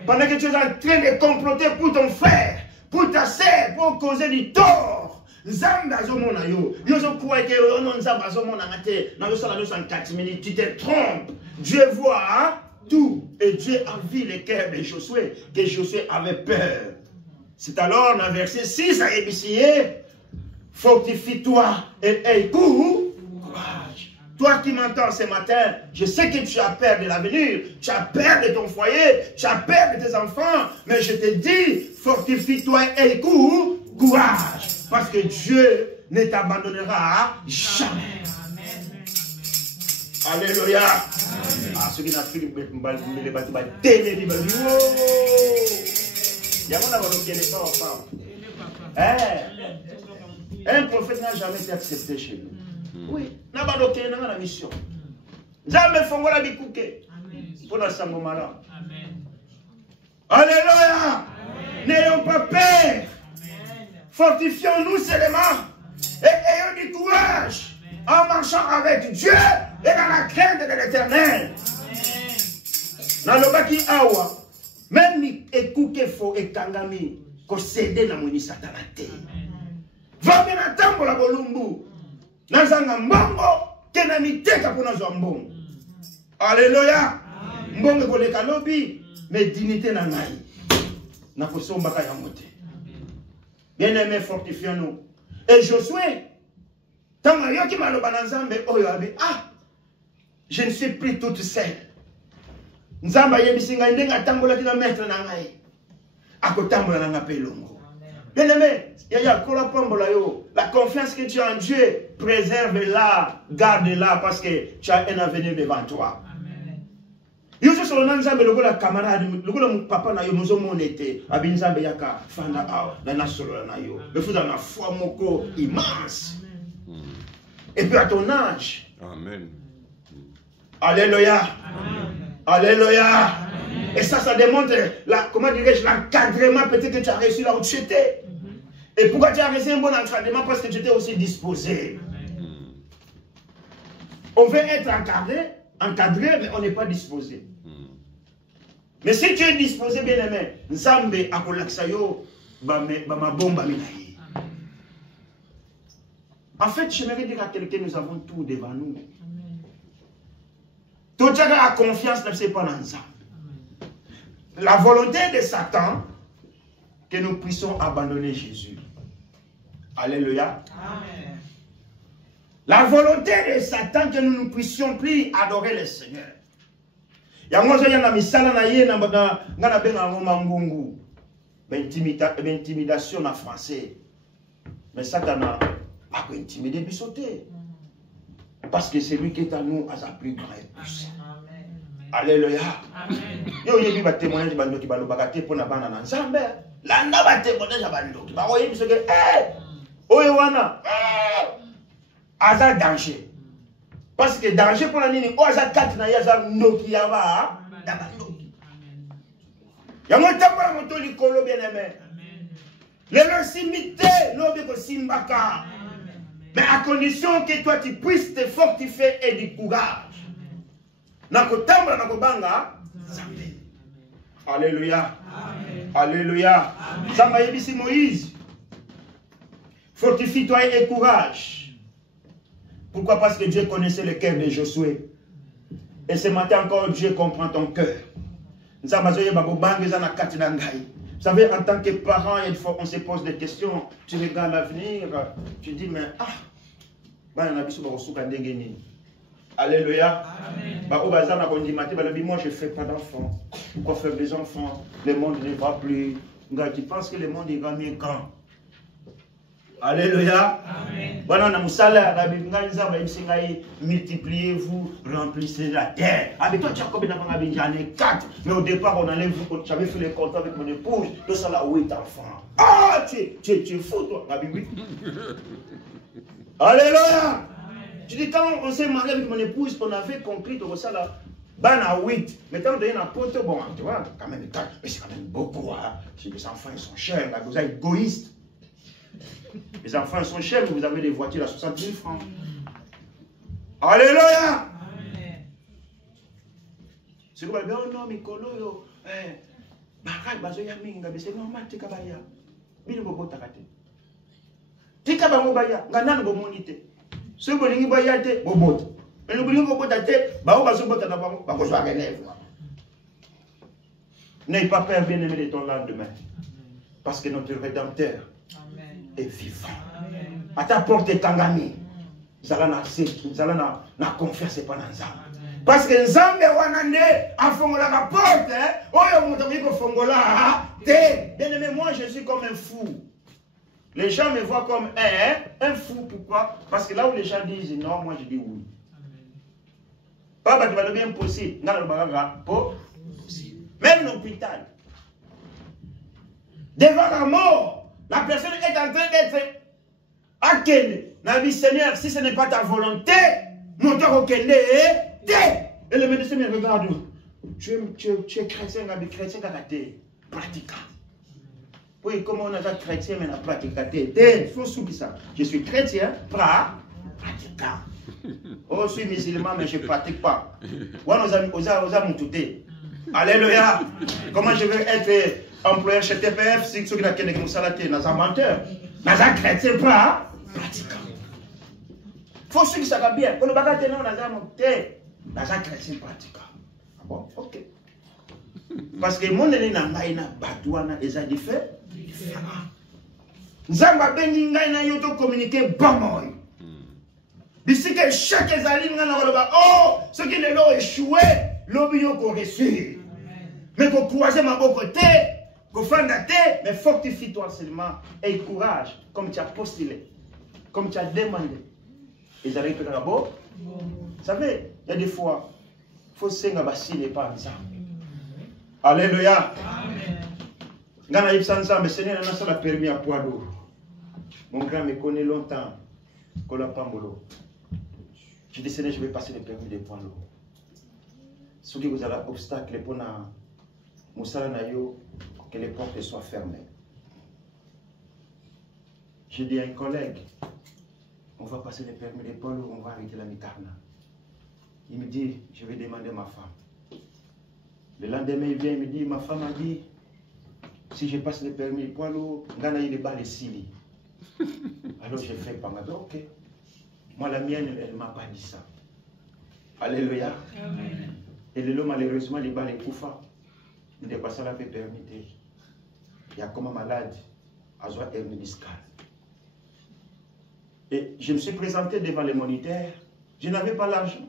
Pendant que tu es en train de comploter pour ton frère, pour ta sœur, pour causer du tort. Nzambe azomona yo. Yo zo croit que non nzambe azomona ngate. Na yo sala yo 104 minutes, tu te trompes. Dieu voit hein, tout et Dieu a vu le cœur de Josué, que Josué avait peur. C'est alors dans verset 6 à Ébicier, fortifie-toi et aie courage. Toi qui m'entends ce matin, je sais que tu as peur de l'avenir, tu as peur de ton foyer, tu as peur de tes enfants, mais je te dis, fortifie-toi et aie courage. Parce que Dieu ne t'abandonnera jamais. Amen. Alléluia. Ah, ceux qui n'ont fait les bâtiments, t'aimer, ils vont dire, oh! Il y a un qui n'est pas enfant. Un prophète n'a jamais été accepté chez nous. Oui, n'a pas d'aucun dans la mission. Jamais fongola bikouke. Pour la sangomala. Alléluia. N'ayons pas peur. Fortifions-nous seulement. Et ayons du courage. En marchant avec Dieu et dans la crainte de l'Éternel. Nalobaki awa. Même ni ekouke fo ekangami. Ko céder na moni satanate. Va bien attendre la bolumbu. Nazanga mbongo. Kena miteka pour nos mbongo. Alléluia. Mbongo ko leka lobi. Mais dignité na ngai. Na ko sombaka ya mote. Bien-aimés, fortifions-nous. Et Josué. Tant que tu m'as dit, ah, je ne suis plus toute seule. Nzamba yebisinga ndenga tambola tina maître na ngai. Akotambola na ngape longo. Bien-aimé, la confiance que tu as en Dieu, préserve-la, garde-la parce que tu as un avenir devant toi. Yo so solo nzambe lokola camarade lokola mon papa na yo mozo monete abinzambe yaka fanda awa na solo na yo. Le fou dans la foi moko immense. Et puis à ton âge. Amen. Alléluia. Amen. Alléluia. Amen. Et ça démontre, comment dirais-je, l'encadrement peut-être que tu as reçu là où tu étais. Et pourquoi tu as reçu un bon encadrement? Parce que tu étais aussi disposé. Amen. On veut être encadré, mais on n'est pas disposé. Mais si tu es disposé, bien aimé, Nzambe akolaksayo ba bomba minayi. En fait, j'aimerais dire à quelqu'un, nous avons tout devant nous. Tout le monde a confiance dans ce pas dans ça. La volonté de Satan, que nous puissions abandonner Jésus. Alléluia. Amen. La volonté de Satan, que nous ne puissions plus adorer le Seigneur. Il y a un misala na ye na ngana benga ngoma ngungu. Intimidation en français. Mais Satan a intimidé bisoté. Parce que c'est lui qui est à nous à sa plus grande puissance. Alléluia. Yo yebi ba témoignage bando ki balo bakate pona bana na Nzambe. Landa ba témoignage bando ki ba oyebi soke oye wana aza danger. Parce que danger pour la nini o aza kat na yaza ndoki yaba daba ndoki. Yango tapola moto likolo bien aimé. Le simité lobi ko simbaka. Mais à condition que toi tu puisses te fortifier et du courage. Nakotambla nakobanga Nzambe. Alléluia. Alléluia. Nzambe yebisi Moïse. Fortifie-toi et courage. Pourquoi? Parce que Dieu connaissait le cœur de Josué. Et ce matin encore, Dieu comprend ton cœur. Vous savez, en tant que parent, il faut, on se pose des questions. Tu regardes l'avenir, tu dis, mais alléluia. Moi, je ne fais pas d'enfants. Pourquoi faire des enfants? Le monde ne va plus. Tu penses que le monde ira mieux quand? Alléluia. Multipliez-vous, remplissez la terre. Avec toi, tu as combien d'enfants? J'en ai 4. Mais au départ, j'avais fait le contrat avec mon épouse. Nous sommes là 8 enfants. Ah, tu es fou, toi. Alléluia. Tu dis, quand on s'est marié avec mon épouse, on avait compris que ça là. Ben à 8. Mais quand on est un pote, bon, tu vois, quand même 4. Mais c'est quand même beaucoup. Hein. Si les enfants ils sont chers, là, vous êtes égoïstes. Les enfants sont chers, mais vous avez des voitures à 60 000 francs. Alléluia! C'est comme non, Mikolo, c'est normal, tika baya. Bino bobo takate. Tika bango baya, ngana ngo monite. Ce que vous baya te bobot. Mais nous voulons bobo tate, ba o baso bota na bango, ba ko soa relève. N'aie pas peur, bien-aimé, de ton lendemain. Parce que notre Rédempteur est vivant. À ta porte est kangami. Zalana na confiance pas dans Nzambe. Parce que Nzambe wanande a fongola la porte, oyo motomi ko fongola te. Bien aimé, moi je suis comme un fou. Les gens me voient comme un fou. Pourquoi? Parce que là où les gens disent non, moi je dis oui. Pas parce que c'est bien possible. Même l'hôpital. Devant la mort, la personne est en train d'être à Kende. Nabi Seigneur, si ce n'est pas ta volonté, mon temps au Kende est. Et le médecin me regarde. Tu es chrétien, Nabi chrétien, pratiquant. Oui, comment on a été chrétien, mais on a pratiqué. Il faut souper ça. Je suis chrétien, pratiquant. Oh, je suis musulman, mais je ne pratique pas. Alléluia. Comment je vais être employeur chez TPF si ceux qui n'ont pas salaté, dans un menteur, dans un chrétien, pratiquant. Il faut suivre ça bien. Quand on va tenir dans un menteur, dans un chrétien pratiquant. Ah bon? Ok. Parce que mon élève n'a pas une batouana et ça différent. Nzamba bengi ngai na yoto communiquer bamoy. D'ici que chaque ezali ngana koloba oh ce qui ne l'ont échoué lobi yo ko réussir. Mais ko croiser ma côté, ko fanda te, mais fortifie-toi seulement et courage comme tu as postulé, comme tu as demandé. Ils arrivent à bon. Vous savez, il y a des fois faut senga basi n'est pas ensemble. Alléluia. Amen. Ngana Ipsanza, mais Seigneur, n'a pas permis à poids lourd. Mon grand me connaît longtemps. Kolapambolo. Je dis, Seigneur, je vais passer le permis de poids lourd. Ce qui vous a l'obstacle pour Moussala Nayo, que les portes soient fermées. J'ai dit à un collègue, on va passer le permis de poids lourd, on va arrêter la micarna. Il me dit, je vais demander à ma femme. Le lendemain, il vient, il me dit, ma femme a dit, si je passe le permis de poids lourd, Gana il est bas les Sili. Alors j'ai fait pas mal. Ok. Moi, la mienne, elle ne m'a pas dit ça. Alléluia. Amen. Et le lot, malheureusement, les bas les Koufa. Il n'est pas ça l'avait permis. Il y a comme un malade, à Zoa hernie discale. Et je me suis présenté devant les moniteurs. Je n'avais pas l'argent.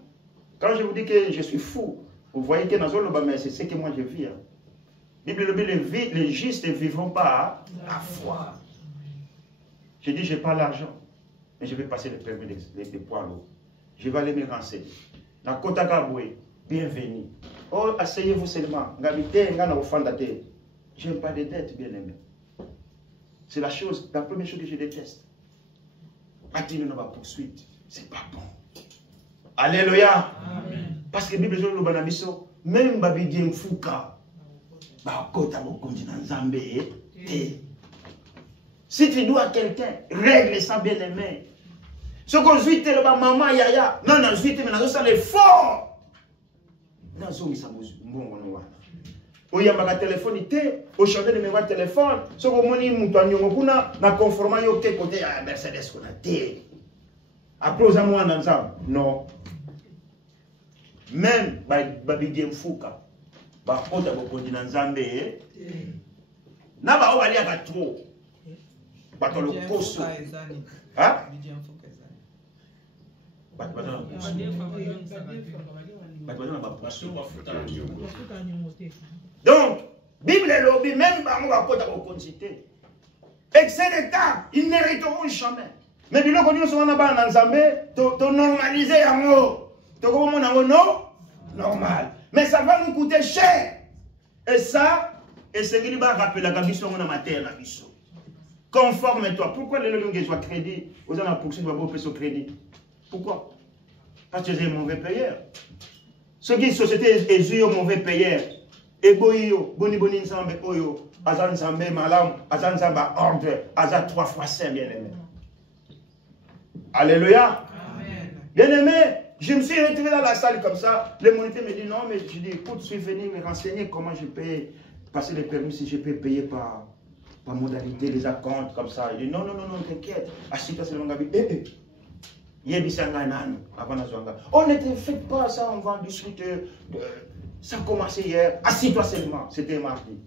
Quand je vous dis que je suis fou, vous voyez que dans le c'est ce que moi je vis. Bible, les justes ne vivront pas à foi. Je dis, je n'ai pas l'argent, mais je vais passer le permis de poids lourds. Je vais aller me renseigner. Dans Kota Gaboué, bienvenue. Oh, asseyez-vous seulement. Je n'aime pas de dettes, bien aimé. C'est la première chose que je déteste. Attendre dans ma poursuite, c'est pas bon. Alléluia. Amen. Parce que la Bible dit, même Babidi Mfouka, si tu dois à quelqu'un, règle ça bien aimé. Ce qu'on suit, le maman yaya, non, non, suite, mais non, ça l'effort. Non, ça, ça bon, au yamba téléphone, au chanter de numéro de téléphone, ce qu'on m'a dit, moutoignon, na conformant au côté à Mercedes qu'on a dit. Après, aux amours en ensemble, non. Même Babidi Mfouka. Ba kota bokondi na nzambe na ba wali aka trop bato lo koso ha bato na ba poso. Donc Bible lobi même ba mo ba kota bokondi te excès d'état ils n'hériteront jamais. Mais biloko nyonso wana ba na nzambe to normaliser yango to ko mona ngo non normal. Mais ça va nous coûter cher. Et ça, et c'est ce qui va rappeler la mission de ma terre. Conforme-toi. Pourquoi les gens qui ont crédit, vous avez poursuivi votre peso crédit? Pourquoi? Parce que c'est un mauvais payeur. Ceux qui sont société et mauvais payeur. Et boyo, boni nsambe oyo, azan nsambe malam, azan nsambe ordre, azan 3 fois 5 bien aimé. Alléluia. Amen. Bien aimé. Je me suis retrouvé dans la salle comme ça. Le moniteur me dit non, mais je dis écoute, je suis venu me renseigner comment je peux passer le permis, si je peux payer par modalité, les acomptes comme ça. Il dit non, t'inquiète. Assieds-toi sur le Ngabi. On ne te fait pas ça, on va discuter. Ça a commencé hier. Assieds-toi seulement. C'était mardi.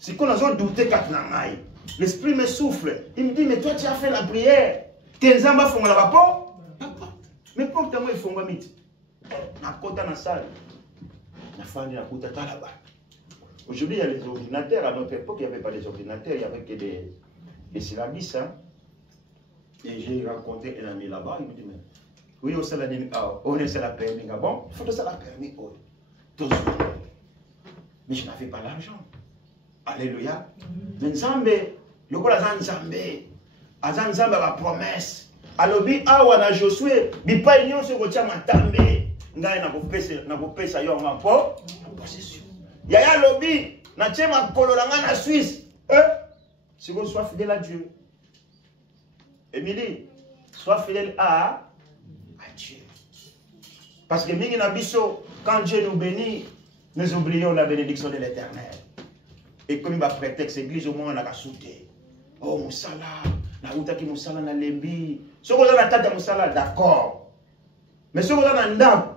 C'est qu'on a douté quand l'esprit me souffle. Il me dit mais toi tu as fait la prière. Tes enfants font la vapeur. Mais pourtant, moi, il faut que je me salle. Aujourd'hui, il y a les ordinateurs. À notre époque, il n'y avait pas des ordinateurs, il n'y avait que Et c'est la bis, hein. Et j'ai rencontré un ami là-bas, il me dit, mais oui, on est sur la permis, bon, il faut que ça la permis, mais je n'avais pas l'argent. Alléluia. Mais Nzambe, le coup la Nzambe, Azan Nzambe a la promesse. Alobi awa na Josué, bipa union se retient matambe. Ngai na kopesa yo ngapo possession. Yaya lobi na tchema kololanga na Suisse. Si vous soyez fidèle à Dieu. Émilie, sois fidèle à Dieu. Parce que mingi na biso, quand Dieu nous bénit, nous oublions la bénédiction de l'Éternel. Et comme il va prétexte, l'église au moins on a sauté. Oh, Moussala, na utaki Moussala na lembi. Ce qu'on a la tête de Moussala, d'accord. Mais ce qu'on a dans l'âme,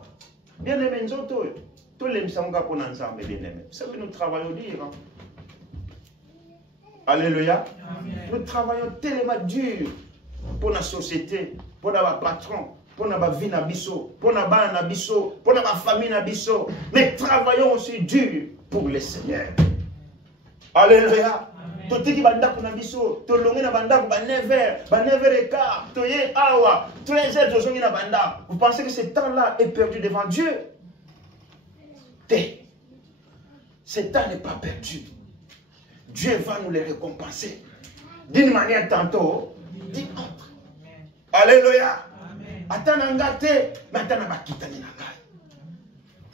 bien aimé, nous autres, tous les msanga pour nous ensemble, bien aimé. C'est ce que nous travaillons dire. Alléluia. Nous travaillons tellement dur pour la société, pour notre patron, pour notre vie nabiso, pour notre ban nabiso, pour notre famille nabiso. Mais travaillons aussi dur pour le Seigneur. Alléluia. Tout qui banda kuna biso, to longi na banda ba 9h, ba 9h15, to ye awa, 13h to zongi na banda. Vous pensez que ce temps-là est perdu devant Dieu? Ce temps n'est pas perdu. Dieu va nous les récompenser d'une manière tantôt, d'une autre. Alléluia. Atana ngate, matana bakitani na ngai.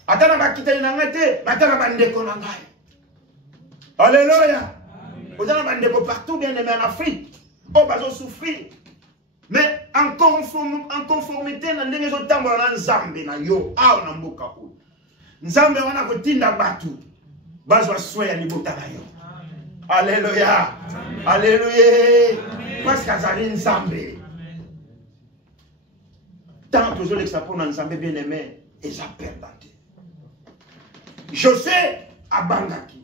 Atana bakitani na ngai te, matana bandeko na ngai. Alléluia. Vous avez des gens partout, bien aimés en Afrique. Oh, bah, ils ont souffert. Mais en conformité, dans les gens qui ont Nzambe, na yo, ah, on a mboka ou. Nzambe, on a kotinda batu. Bah, je sois à l'ibota na yo. Alléluia. Alléluia. Parce que ça est Nzambe. Tant que les gens qui ont Nzambe bien aimé, ils ont perdu. José a bangaki.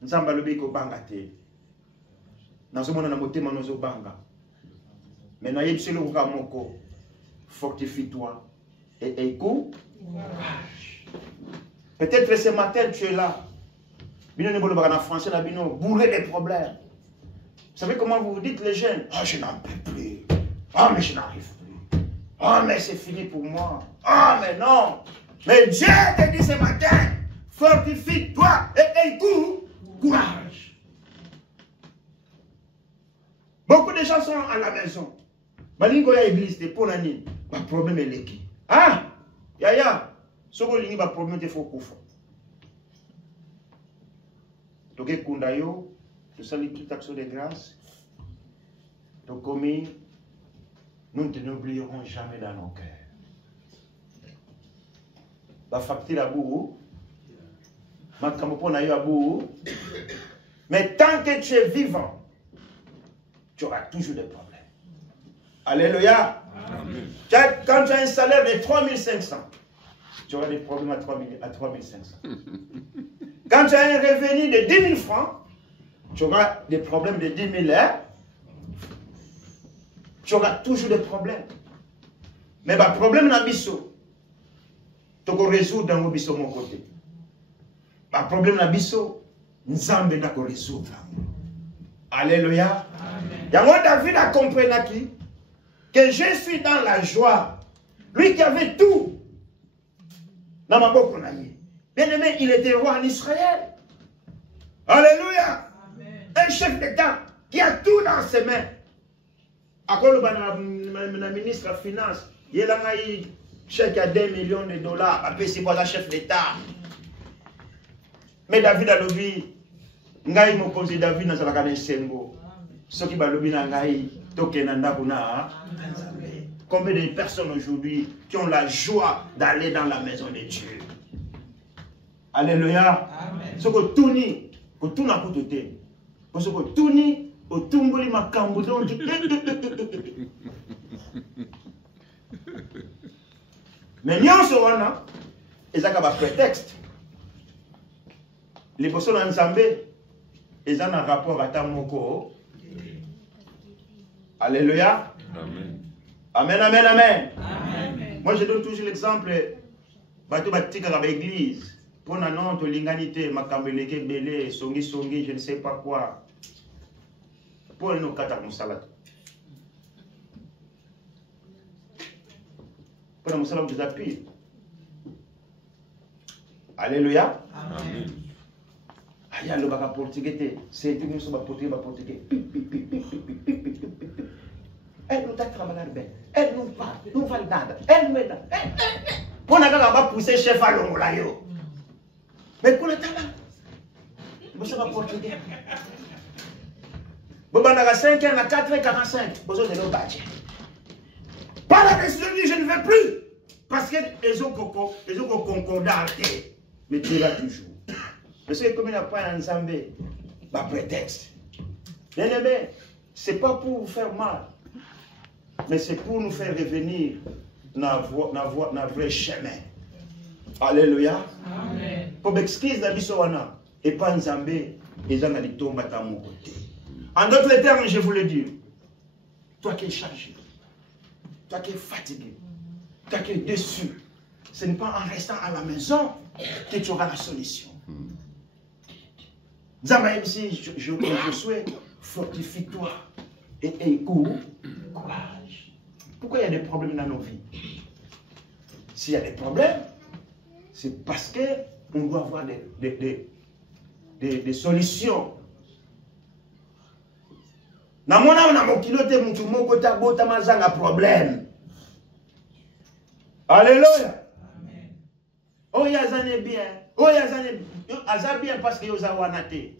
Nzamba lobiko bangate. Nazomona na motema nozo banga. Mais na yebiselo ko moko. Fortifie-toi et écoute. Peut-être ce matin tu es là. Bino ne bolo ba na français na bino bourré des problèmes. Vous savez comment vous vous dites les jeunes? Ah, je n'en peux plus. Ah, mais je n'arrive plus. Ah, mais c'est fini pour moi. Ah, mais non. Mais Dieu te dit ce matin, fortifie-toi et écoute. Courage. Beaucoup de gens sont à la maison. Balingo ya église de pour l'année. Le problème est l'équipe. Ah, yaya. Ce que l'année va problème de faux coups. Donc kundayo, tout ça les toute action de grâce. Donc comme nous ne n'oublierons jamais dans nos cœurs. La facture à bout. Mais tant que tu es vivant, tu auras toujours des problèmes. Alléluia. Quand tu as un salaire de 3500, tu auras des problèmes à 3500. Quand tu as un revenu de 10 000 francs, tu auras des problèmes de 10 000 heures. Tu auras toujours des problèmes. Mais le problème n'a biso. Tu peux résoudre dans le biso mon côté. Le problème na biso, Nzambe na ko résoudre. Alléluia. Yango David a compris que je suis dans la joie. Lui qui avait tout. Dans ma boko na ye. Bien aimé, il était roi en Israël. Alléluia. Un chef d'État qui a tout dans ses mains. À quoi le ministre de la Finance, il a un chèque à 2 millions de dollars. Après, c'est quoi le chef d'État? Mais David a lobby, ngai mokonzi David na salaka na sengo. Soki ba lobby na ngai tokena ndakuna. Combien de personnes aujourd'hui qui ont la joie d'aller dans la maison de Dieu? Alléluia. Soko tuni, ko tuna kutote. Soko tuni, o tumboli makambu donc. Mais nyonso wana ezaka ba prétexte. Les personnes en Nzambe, ils ont un rapport à Tamoko. Alléluia. Amen. Amen, amen, amen. Amen. Moi, je donne toujours l'exemple. Bato batika à l'église. Pour la non, l'ingalité, ma kambeleke belé, songi, je ne sais pas quoi. pour nous kata musala. Pour nous musala vous appuie. Alléluia. Amen. Aya le baka portugais, c'est tout nous sommes portugais. Elle nous a travaillé bien. Elle nous parle, nous va nada. Elle nous là. Pour n'a pas pousser chef à l'ongle yo. Mais pour le tabac. Vous savez portugais. Bon, on a 5 ans, on a 4h45. Vous avez le budget. Par la décision, je ne vais plus. Parce qu'ils ont concordé. Mais tu vas toujours. Parce que comme il n'y a pas un zambé, pas prétexte. Bien aimé, ce n'est pas pour vous faire mal. Mais c'est pour nous faire revenir dans le vrai chemin. Alléluia. Amen. Pour m'excuser d'Abissowana et pas un zambé, et gens qui tombent à mon côté. En d'autres termes, je vous le dis, toi qui es chargé, toi qui es fatigué, toi qui es déçu, ce n'est pas en restant à la maison que tu auras la solution. Zama MC, je souhaite, fortifie-toi et aie courage. Pourquoi il y a des problèmes dans nos vies? S'il y a des problèmes, c'est parce qu'on doit avoir des solutions. Na mona na mokilote mutu moko ta bota mazanga problème. Alléluia. Amen. Oh yazane bien. Oh yazane aza bien parce que yoza wanate.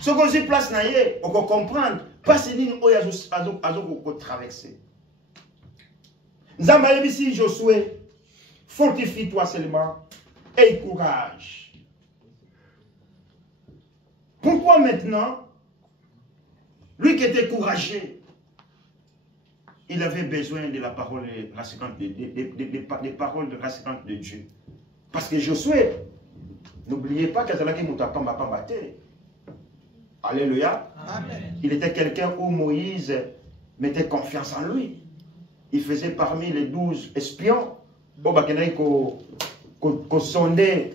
Ce qu'on se place na ye, on peut comprendre parce que nous azo traverser. Nzamba yebisi Josué, fortifie-toi seulement et courage. Pourquoi maintenant? Lui qui était courageux, il avait besoin de la parole rassurante, des paroles rassurantes de Dieu. Parce que Josué, n'oubliez pas qu'il y a qui m'a battu. Alléluia. Amen. Il était quelqu'un où Moïse mettait confiance en lui. Il faisait parmi les 12 espions. Bon, bah, qu'il y a qu'on sondait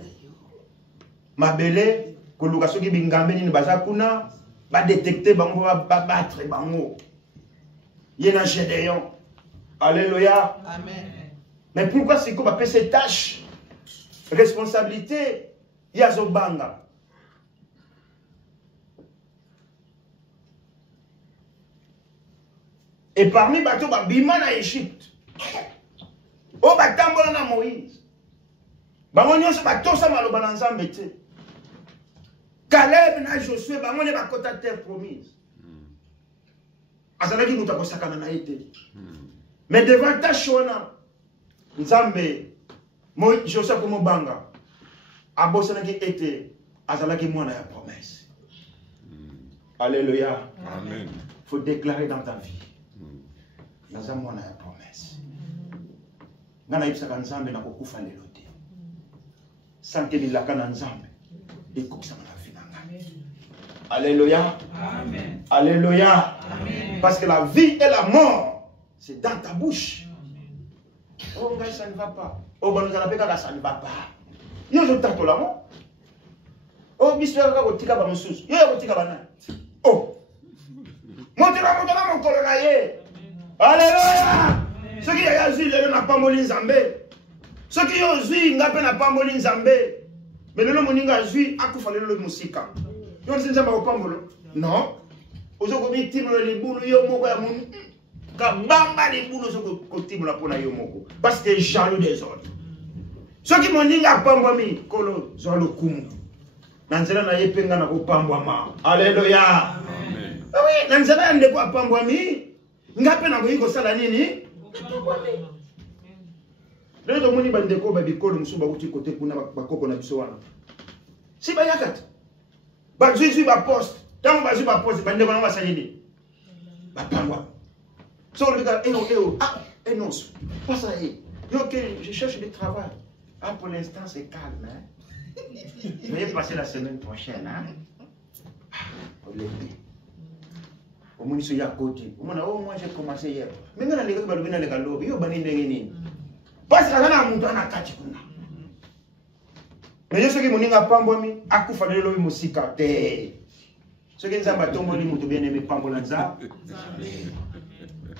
Mabele, que l'occasion qui bingambe ni bazakuna. Va détecter, va battre, il y a un Gédéon. Alléluia. Amen. Mais pourquoi c'est qu'on appelle ces tâches, responsabilité, il y a Zobanga. Et parmi les bateaux, il y a Égypte. Oh, il y a Moïse. Il y a bateau, ça m'a le Caleb na Josué, on est à côté de terre promise. Azalaki nous avons sakana na été. Mais devant ta chona, Nzambe, Josué comme banga, abosana qui était, Azalaki moi na promesse. Alléluia. Amen. Faut déclarer dans ta vie. Nzambe moi na promesse. Ngana ibsaka Nzambe na kokufa lelo te. Santé ni lakana Nzambe. Écoute. Alléluia. Amen. Alléluia. Amen. Parce que la vie et la mort, c'est dans ta bouche. Oh, ça ne va pas. Oh, nous allons ça ne va pas. Yo, je t'attends là, oh, monsieur, je vais vous sous. Yo, je vais vous oh. Montez la mon colonnaie. Alléluia. Ceux qui ont vu, ils n'ont pas molin zambé. Ceux qui ont vu, ils n'ont pas molin zambé. Mais le nom de Jésus a coupé le musique. Non. Aujourd'hui, tu as les boules, parce que jaloux des autres. Ceux qui m'ont dit alléluia. Si ba yakat ba Jésus ba poste tant ba Jésus ba poste ba ndeko na ba salini ba pangwa so le gars ah non pas ça yo que je cherche du travail ah pour l'instant c'est calme hein veuillez passer la semaine prochaine hein au moins il y a côté moi j'ai commencé hier mais ngana le ba lobina le kalobi yo ba ndenge nini parce que na muntu ana kati kuna. Mais je sais que mon inga pambwami akufa lelo musika te. Ce qui nous a tombé, nous bien aimé Pambolanza.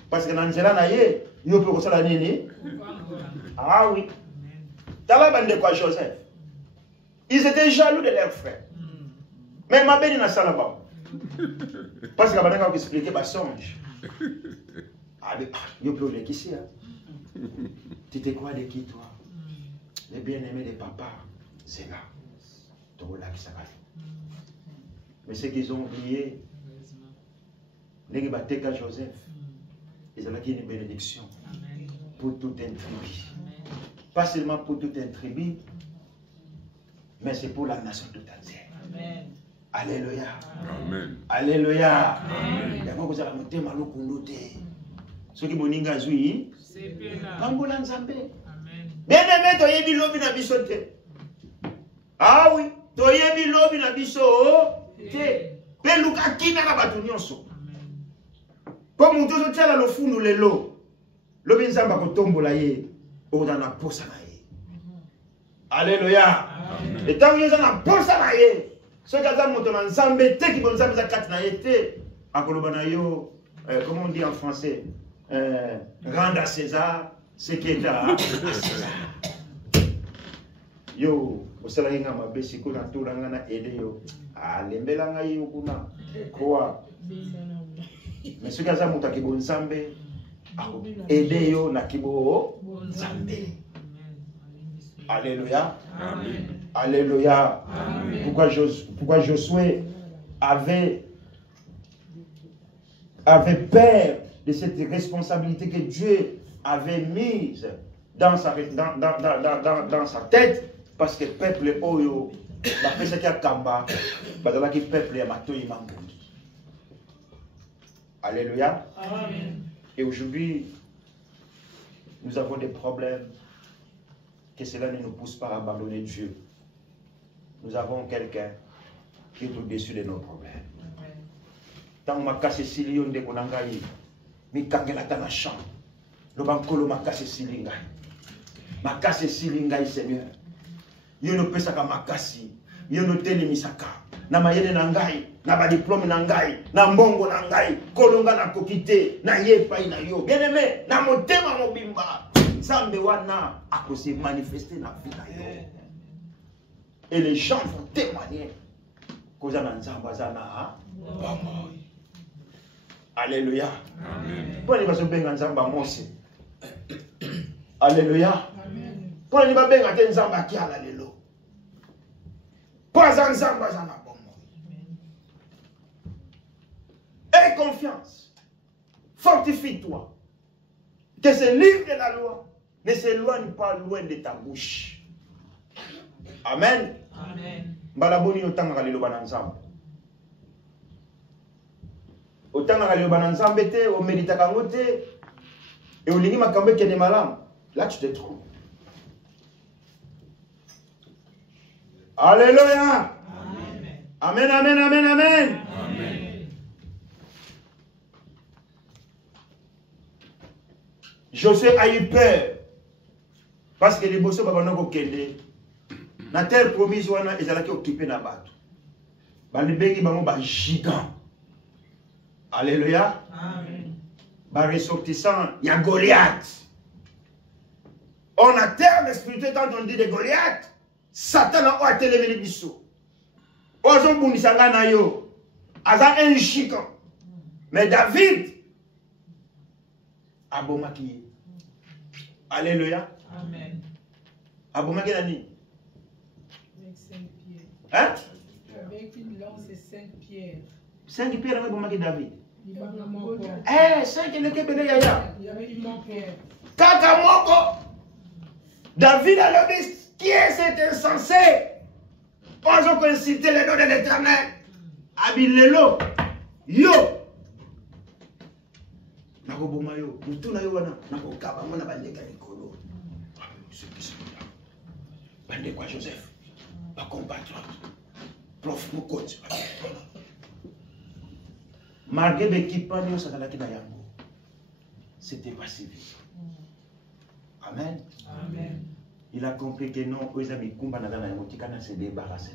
Parce que dans Nzela naye, il peut que ça la nini. Ah oui. Dans la bande de quoi Joseph. Ils étaient jaloux de leurs frères. Mais ma belle n'a pas là-bas. Parce que maintenant, on expliquer ma songe. Ah, mais il peut le ici. Tu te crois de qui, toi? Les bien-aimés de papa, c'est là. Là qui s'appelle. Mais ceux qu'ils ont oublié, les Bateka Joseph, ils ont une bénédiction pour tout un tribu. Pas seulement pour tout un tribu, mais c'est pour la nation tout entière. Alléluia. Amen. Alléluia. D'abord, vous allez monter mal au condoté. Ceux qui m'ont dit Gazoui, Pambola Nzambe. Bien aimé, tu as vu l'objet na bisote. Ah oui, tu as vu l'objet na bisote. Peluka kina na batu nyonso. Po mutu zo tiala lo fundu lelo. Lobi nzamba ko tombola ye oza na posa na ye. Alléluia. Et tant que na posa na ye, ce kaza moto na nzambe te ki bonzambe za kati na ye te. Akoloba na yo, comment on dit en français, rendre à César ce qui est à César. Yo, osala inga mabesi ko na tulanga na ede yo. Lembela ngai okuna quoi. Mais ce kaza muta kibo nzambe aider yo na kibo nzambe. Alléluia. Amen. Alléluia. Pourquoi Josué avait peur de cette responsabilité que Dieu avait mise dans sa tête, parce que le peuple oyo la personne qui a kamba, parce que le peuple a matoyi mangongi. Alléluia. Amen. Et aujourd'hui, nous avons des problèmes, que cela ne nous pousse pas à abandonner Dieu. Nous avons quelqu'un qui est au-dessus de nos problèmes. Tant que ma casse silion de konangai, mi kangela tana champ, le bankolo ma casse silingai, ma casse silingai Seigneur. Yo no pesa ka makasi, yo no teli misaka, na mayele na ngai, na ba diplôme na ngai, na mbongo na ngai, kolonga na kokite, na yepa na yo. Bien aimé, na motema mobimba, Nzambe wana ako se manifester na vie na yo. Et les gens vont témoigner que za na Nzamba za na bongo. Alléluia. Amen. Pour les baso benga Nzamba mose. Alléluia. Pour les babenga te Nzamba ki ala lelo. Pas Nzamba za na bongo. Aie confiance. Fortifie-toi. Que ce livre de la loi ne s'éloigne pas loin de ta bouche. Amen. Amen. Balaboni otanga lelo bana Nzamba. Otanga lelo bana Nzamba te, o medita kango te, et olingi makambe kene malam. Là tu te trompes. Alléluia. Amen, amen, amen, amen. Amen. Josué a eu peur. Parce que les bossons babano kende. La terre promise wana ezalaki occupé na bato. Balibengi bango ba gigant. Alléluia. Amen. Ba ressortissant, il y a Goliath. On a terme spirituel quand on dit de Goliath. Satan a téléméné biso. Ozo bundisanga na yo. Aza un gigant. Mais David abomaki. Alléluia. Amen. Abomaki nani? Avec 5 pierres. Hein? Avec une lance et 5 pierres. 5 pierres abomaki David. Il y avait un moko. 5 le kebele yaya. Il y avait une pierre. Kaka moko. David a le dit, qui est cet insensé? Ozo ko inciter le nom de l'Éternel. Abilelo. Yo. Nakoboma yo. Mutuna yo wana. Nakokaba mona bandeka likolo. Ceux qui sont là. Bande quoi Joseph. Pas compatriote. Prof mon coach. Malgré l'équipement yo sakalaki na yango. C'était pas si vite. Amen. Amen. Il a compris que non, aux amis, Kumba n'a pas se débarrasser.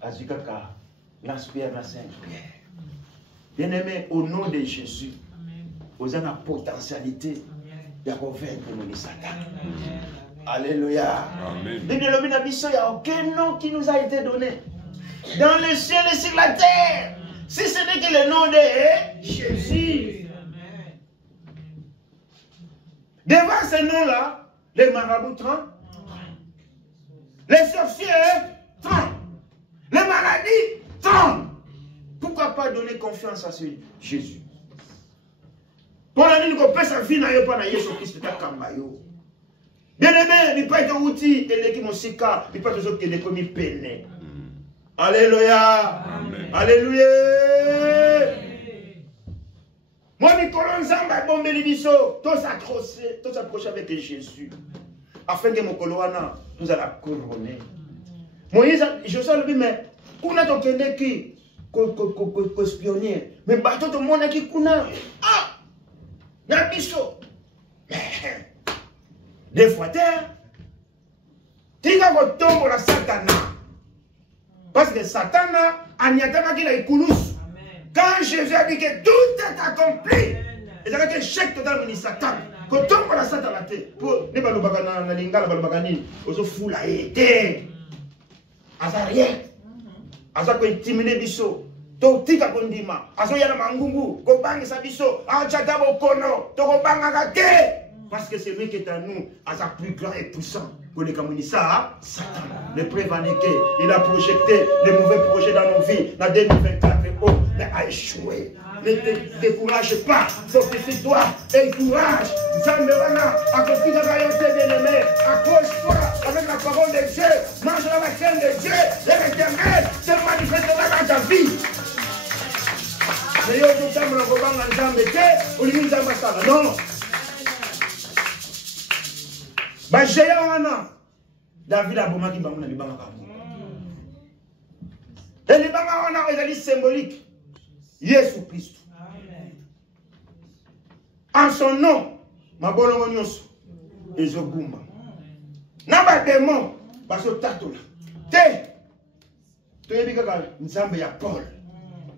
Azukaka, Lance-pierre, la Sainte-Pierre. Bien-aimé, au nom de Jésus, vous avez la potentialité de convaincre le Satan. Alléluia. Amen. Il n'y a aucun nom qui nous a été donné dans le ciel et sur la terre, si ce n'est que le nom de Jésus. Devant ce nom-là, les marabouts tremblent, les sorciers tremblent, les maladies tremblent. Pourquoi pas donner confiance à ce Jésus? Pour la nuit, qu'on peut sa vie, n'a pas na Yesu Christ, ta kambayo. Bien-aimé, il n'y a pas de outil, il n'y a pas de outil, il n'y a pas de peine. Alléluia. Amen. Alléluia. Moi, Nicolas Nzamba, bon bénédiction, tous s'approcher avec Jésus. Afin que mon coloana nous allons couronner. Moïse, je sais le mais, qu'on a donc qui espionner. Mais bateau de monde qui kuna. Ah! Nabiso. Des fois, tu vas tomber la Satana. Parce que Satana, Agnatama qui l'a écoulous. Quand Jésus a dit que tout est accompli, et ça a été échec total de Satan. Quand tombe la Satana, pour ne pas le bagana, na lingala, le bagani, on fout la été. Asa rien. Asa ko intimider biso. To tika kondima. Asa yana mangungu, ko bangisa biso. Achata bokono, to ko bangaka te. Parce que c'est lui qui est en nous, à sa plus grand et puissant. Pour les communisats, Satan, le prévaniqué, il a projeté les mauvais projets dans nos vies. Dans 2024, mais a échoué. Ne te décourage pas, fortifie-toi et courage. Zambéwana, accomplis la royauté bien-aimée. Accroche-toi avec la parole de Dieu. Mange la crème de Dieu. Et l'Éternel se manifestera dans ta vie. Mais yo, tout le temps, on va en Zambé, on lui dit Zambé, non. Bah, j'ai un David a bomba qui m'a dit et les bangas ont symbolique. Jésus Christ. En son nom, ma bolongo nyonso ezoguma. Na ba démon baso tatola. Te. Toyebi kaka nzambe ya Paul.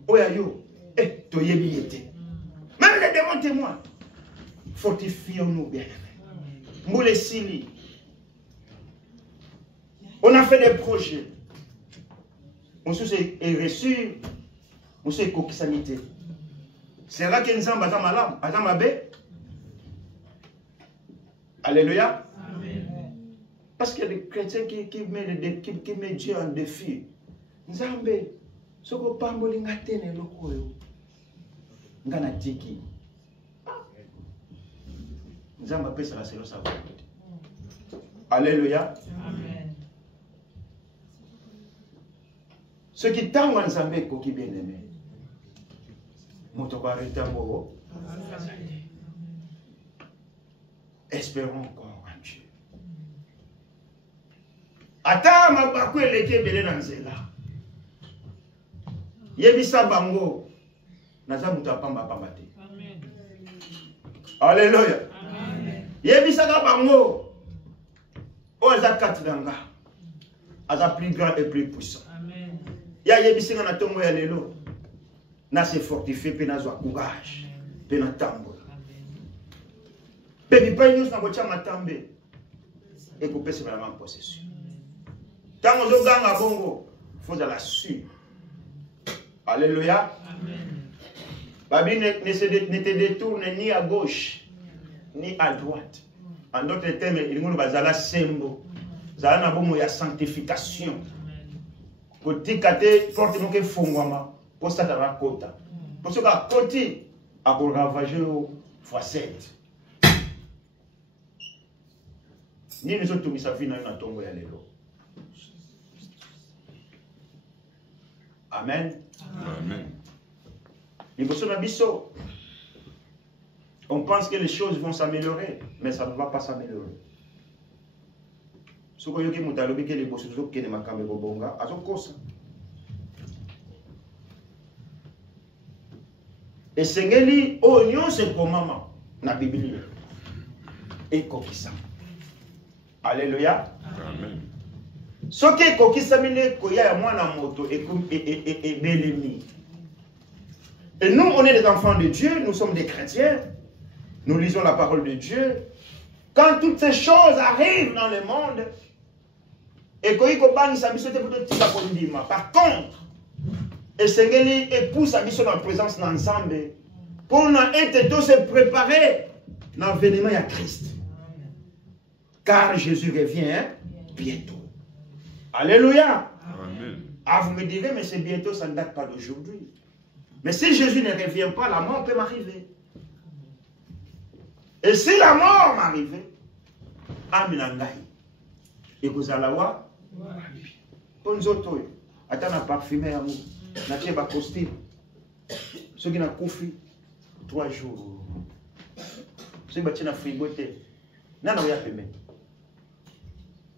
Oya yo, toyebi yete. Même les démons témoins. Fortifions-nous bien. Moule Sili. On a fait des projets. On s'est reçu. On s'est coquissanité. C'est là que nous sommes à Mabe. Alléluia. Amen. Parce qu'il y a des chrétiens qui mettent Dieu en défi. Nzambe, ce qu'on parle de l'ingate, ngana tiki. Nzambe appelle ça la selon sa volonté. Alléluia. Amen. Ce qui t'a Nzambe koki bien aimé. Espérons encore en Dieu. Attends, ma bakou eleke belé dans zela. Yebisa bango. Naza muta pamba pambate. Amen. Alléluia. Amen. Yebisa bango. Oza katranga. Aza plus grand et plus puissant. Amen. Ya yebisa na tongo ya lelo. Na se fortifier pe na zo courage. Pe na tambo. Pe bi pa nyos na bocha matambe. Et ko pese na ma possession. Tango zo ganga bongo, faut la suivre. Alléluia. Amen. Babi ne te détourne ni à gauche, ni à droite. En d'autres termes, il y a la sembo. Zala na bomo ya sanctification. Koti kate fortement que fongwama pour ça ta kota. Pour ce qu'a koti a pour ravager fois 7. Ni nous autres misa fina na tongo ya lelo. Amen. Amen. On pense que les choses vont s'améliorer, mais ça ne va pas s'améliorer. Ce que vous avez que les bosses qui ne m'ont pas bonga, et Sengeli, oignon c'est pour maman, na Bible. Et kokisa. Alléluia. Amen. Ce qui est coquille, ça mine koya moi na moto et belemi. Et nous, on est des enfants de Dieu, nous sommes des chrétiens. Nous lisons la parole de Dieu. Quand toutes ces choses arrivent dans le monde, et par contre, et Seigneur épouse sa mission en présence d'ensemble pour nous être tous se préparer dans l'avènement à Christ. Car Jésus revient bientôt. Alléluia. Amen. Ah, vous me direz, mais c'est bientôt, ça ne date pas d'aujourd'hui. Mais si Jésus ne revient pas, la mort peut m'arriver. Et si la mort m'arrivait, Aminangai, et vous allez voir, Ponzoto, attends la parfumée à moi, n'a pas costume. Ceux qui n'ont pas 3 jours. Ceux qui n'ont pas frigoté, n'a pas payé.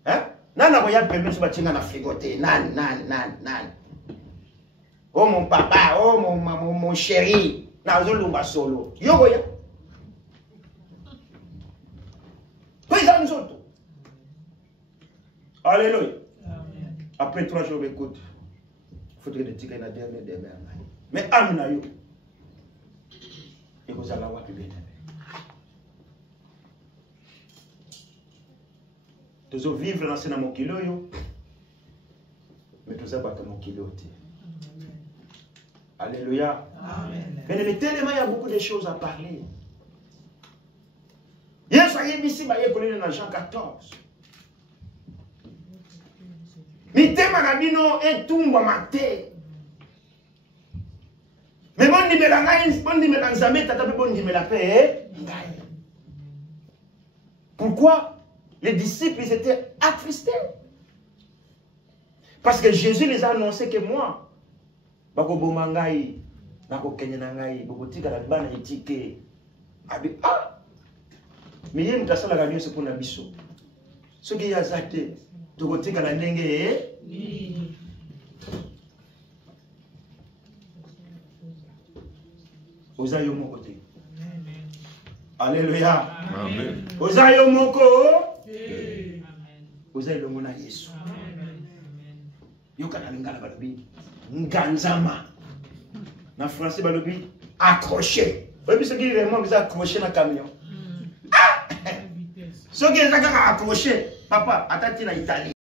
Hein? N'a pas payé, ceux qui n'ont pas frigoté. Nan. Oh mon papa, oh mon chéri, n'a pas solo. Yogoya. Alléluia. Après 3 jours, écoute. Il faudrait que tu aies la dernière des mais amina yo. Et vous allez voir bien. Tu vas vivre dans ce mon kilo yo. Mais tu vas battre mon kilo. Alléluia. Amen. Mais tellement il y a beaucoup de choses à parler. Hier soir, il y a ici, il y a Jean 14. Mitema na bino etumba mate. Mais bon dimela ngai, bon dimela nzambe tata pe bon dimela pe. Pourquoi les disciples ils étaient attristés? Parce que Jésus les a annoncé que moi bako bomangai, bako kenyana ngai, bako tika la bana itike. Abi ah. Mais yem kasala radio c'est pour na biso. Ce qui y a zate tokotika na ndenge ozayo moko te. Alléluia. Amen. Ozayo moko ozayo longo na Yesu. Yoka na lingala balobi nganzama. Na français balobi accroché. Oui, ce qui est vraiment accroché na camion. Ce qui est accroché, papa, attends, tu es en Italie.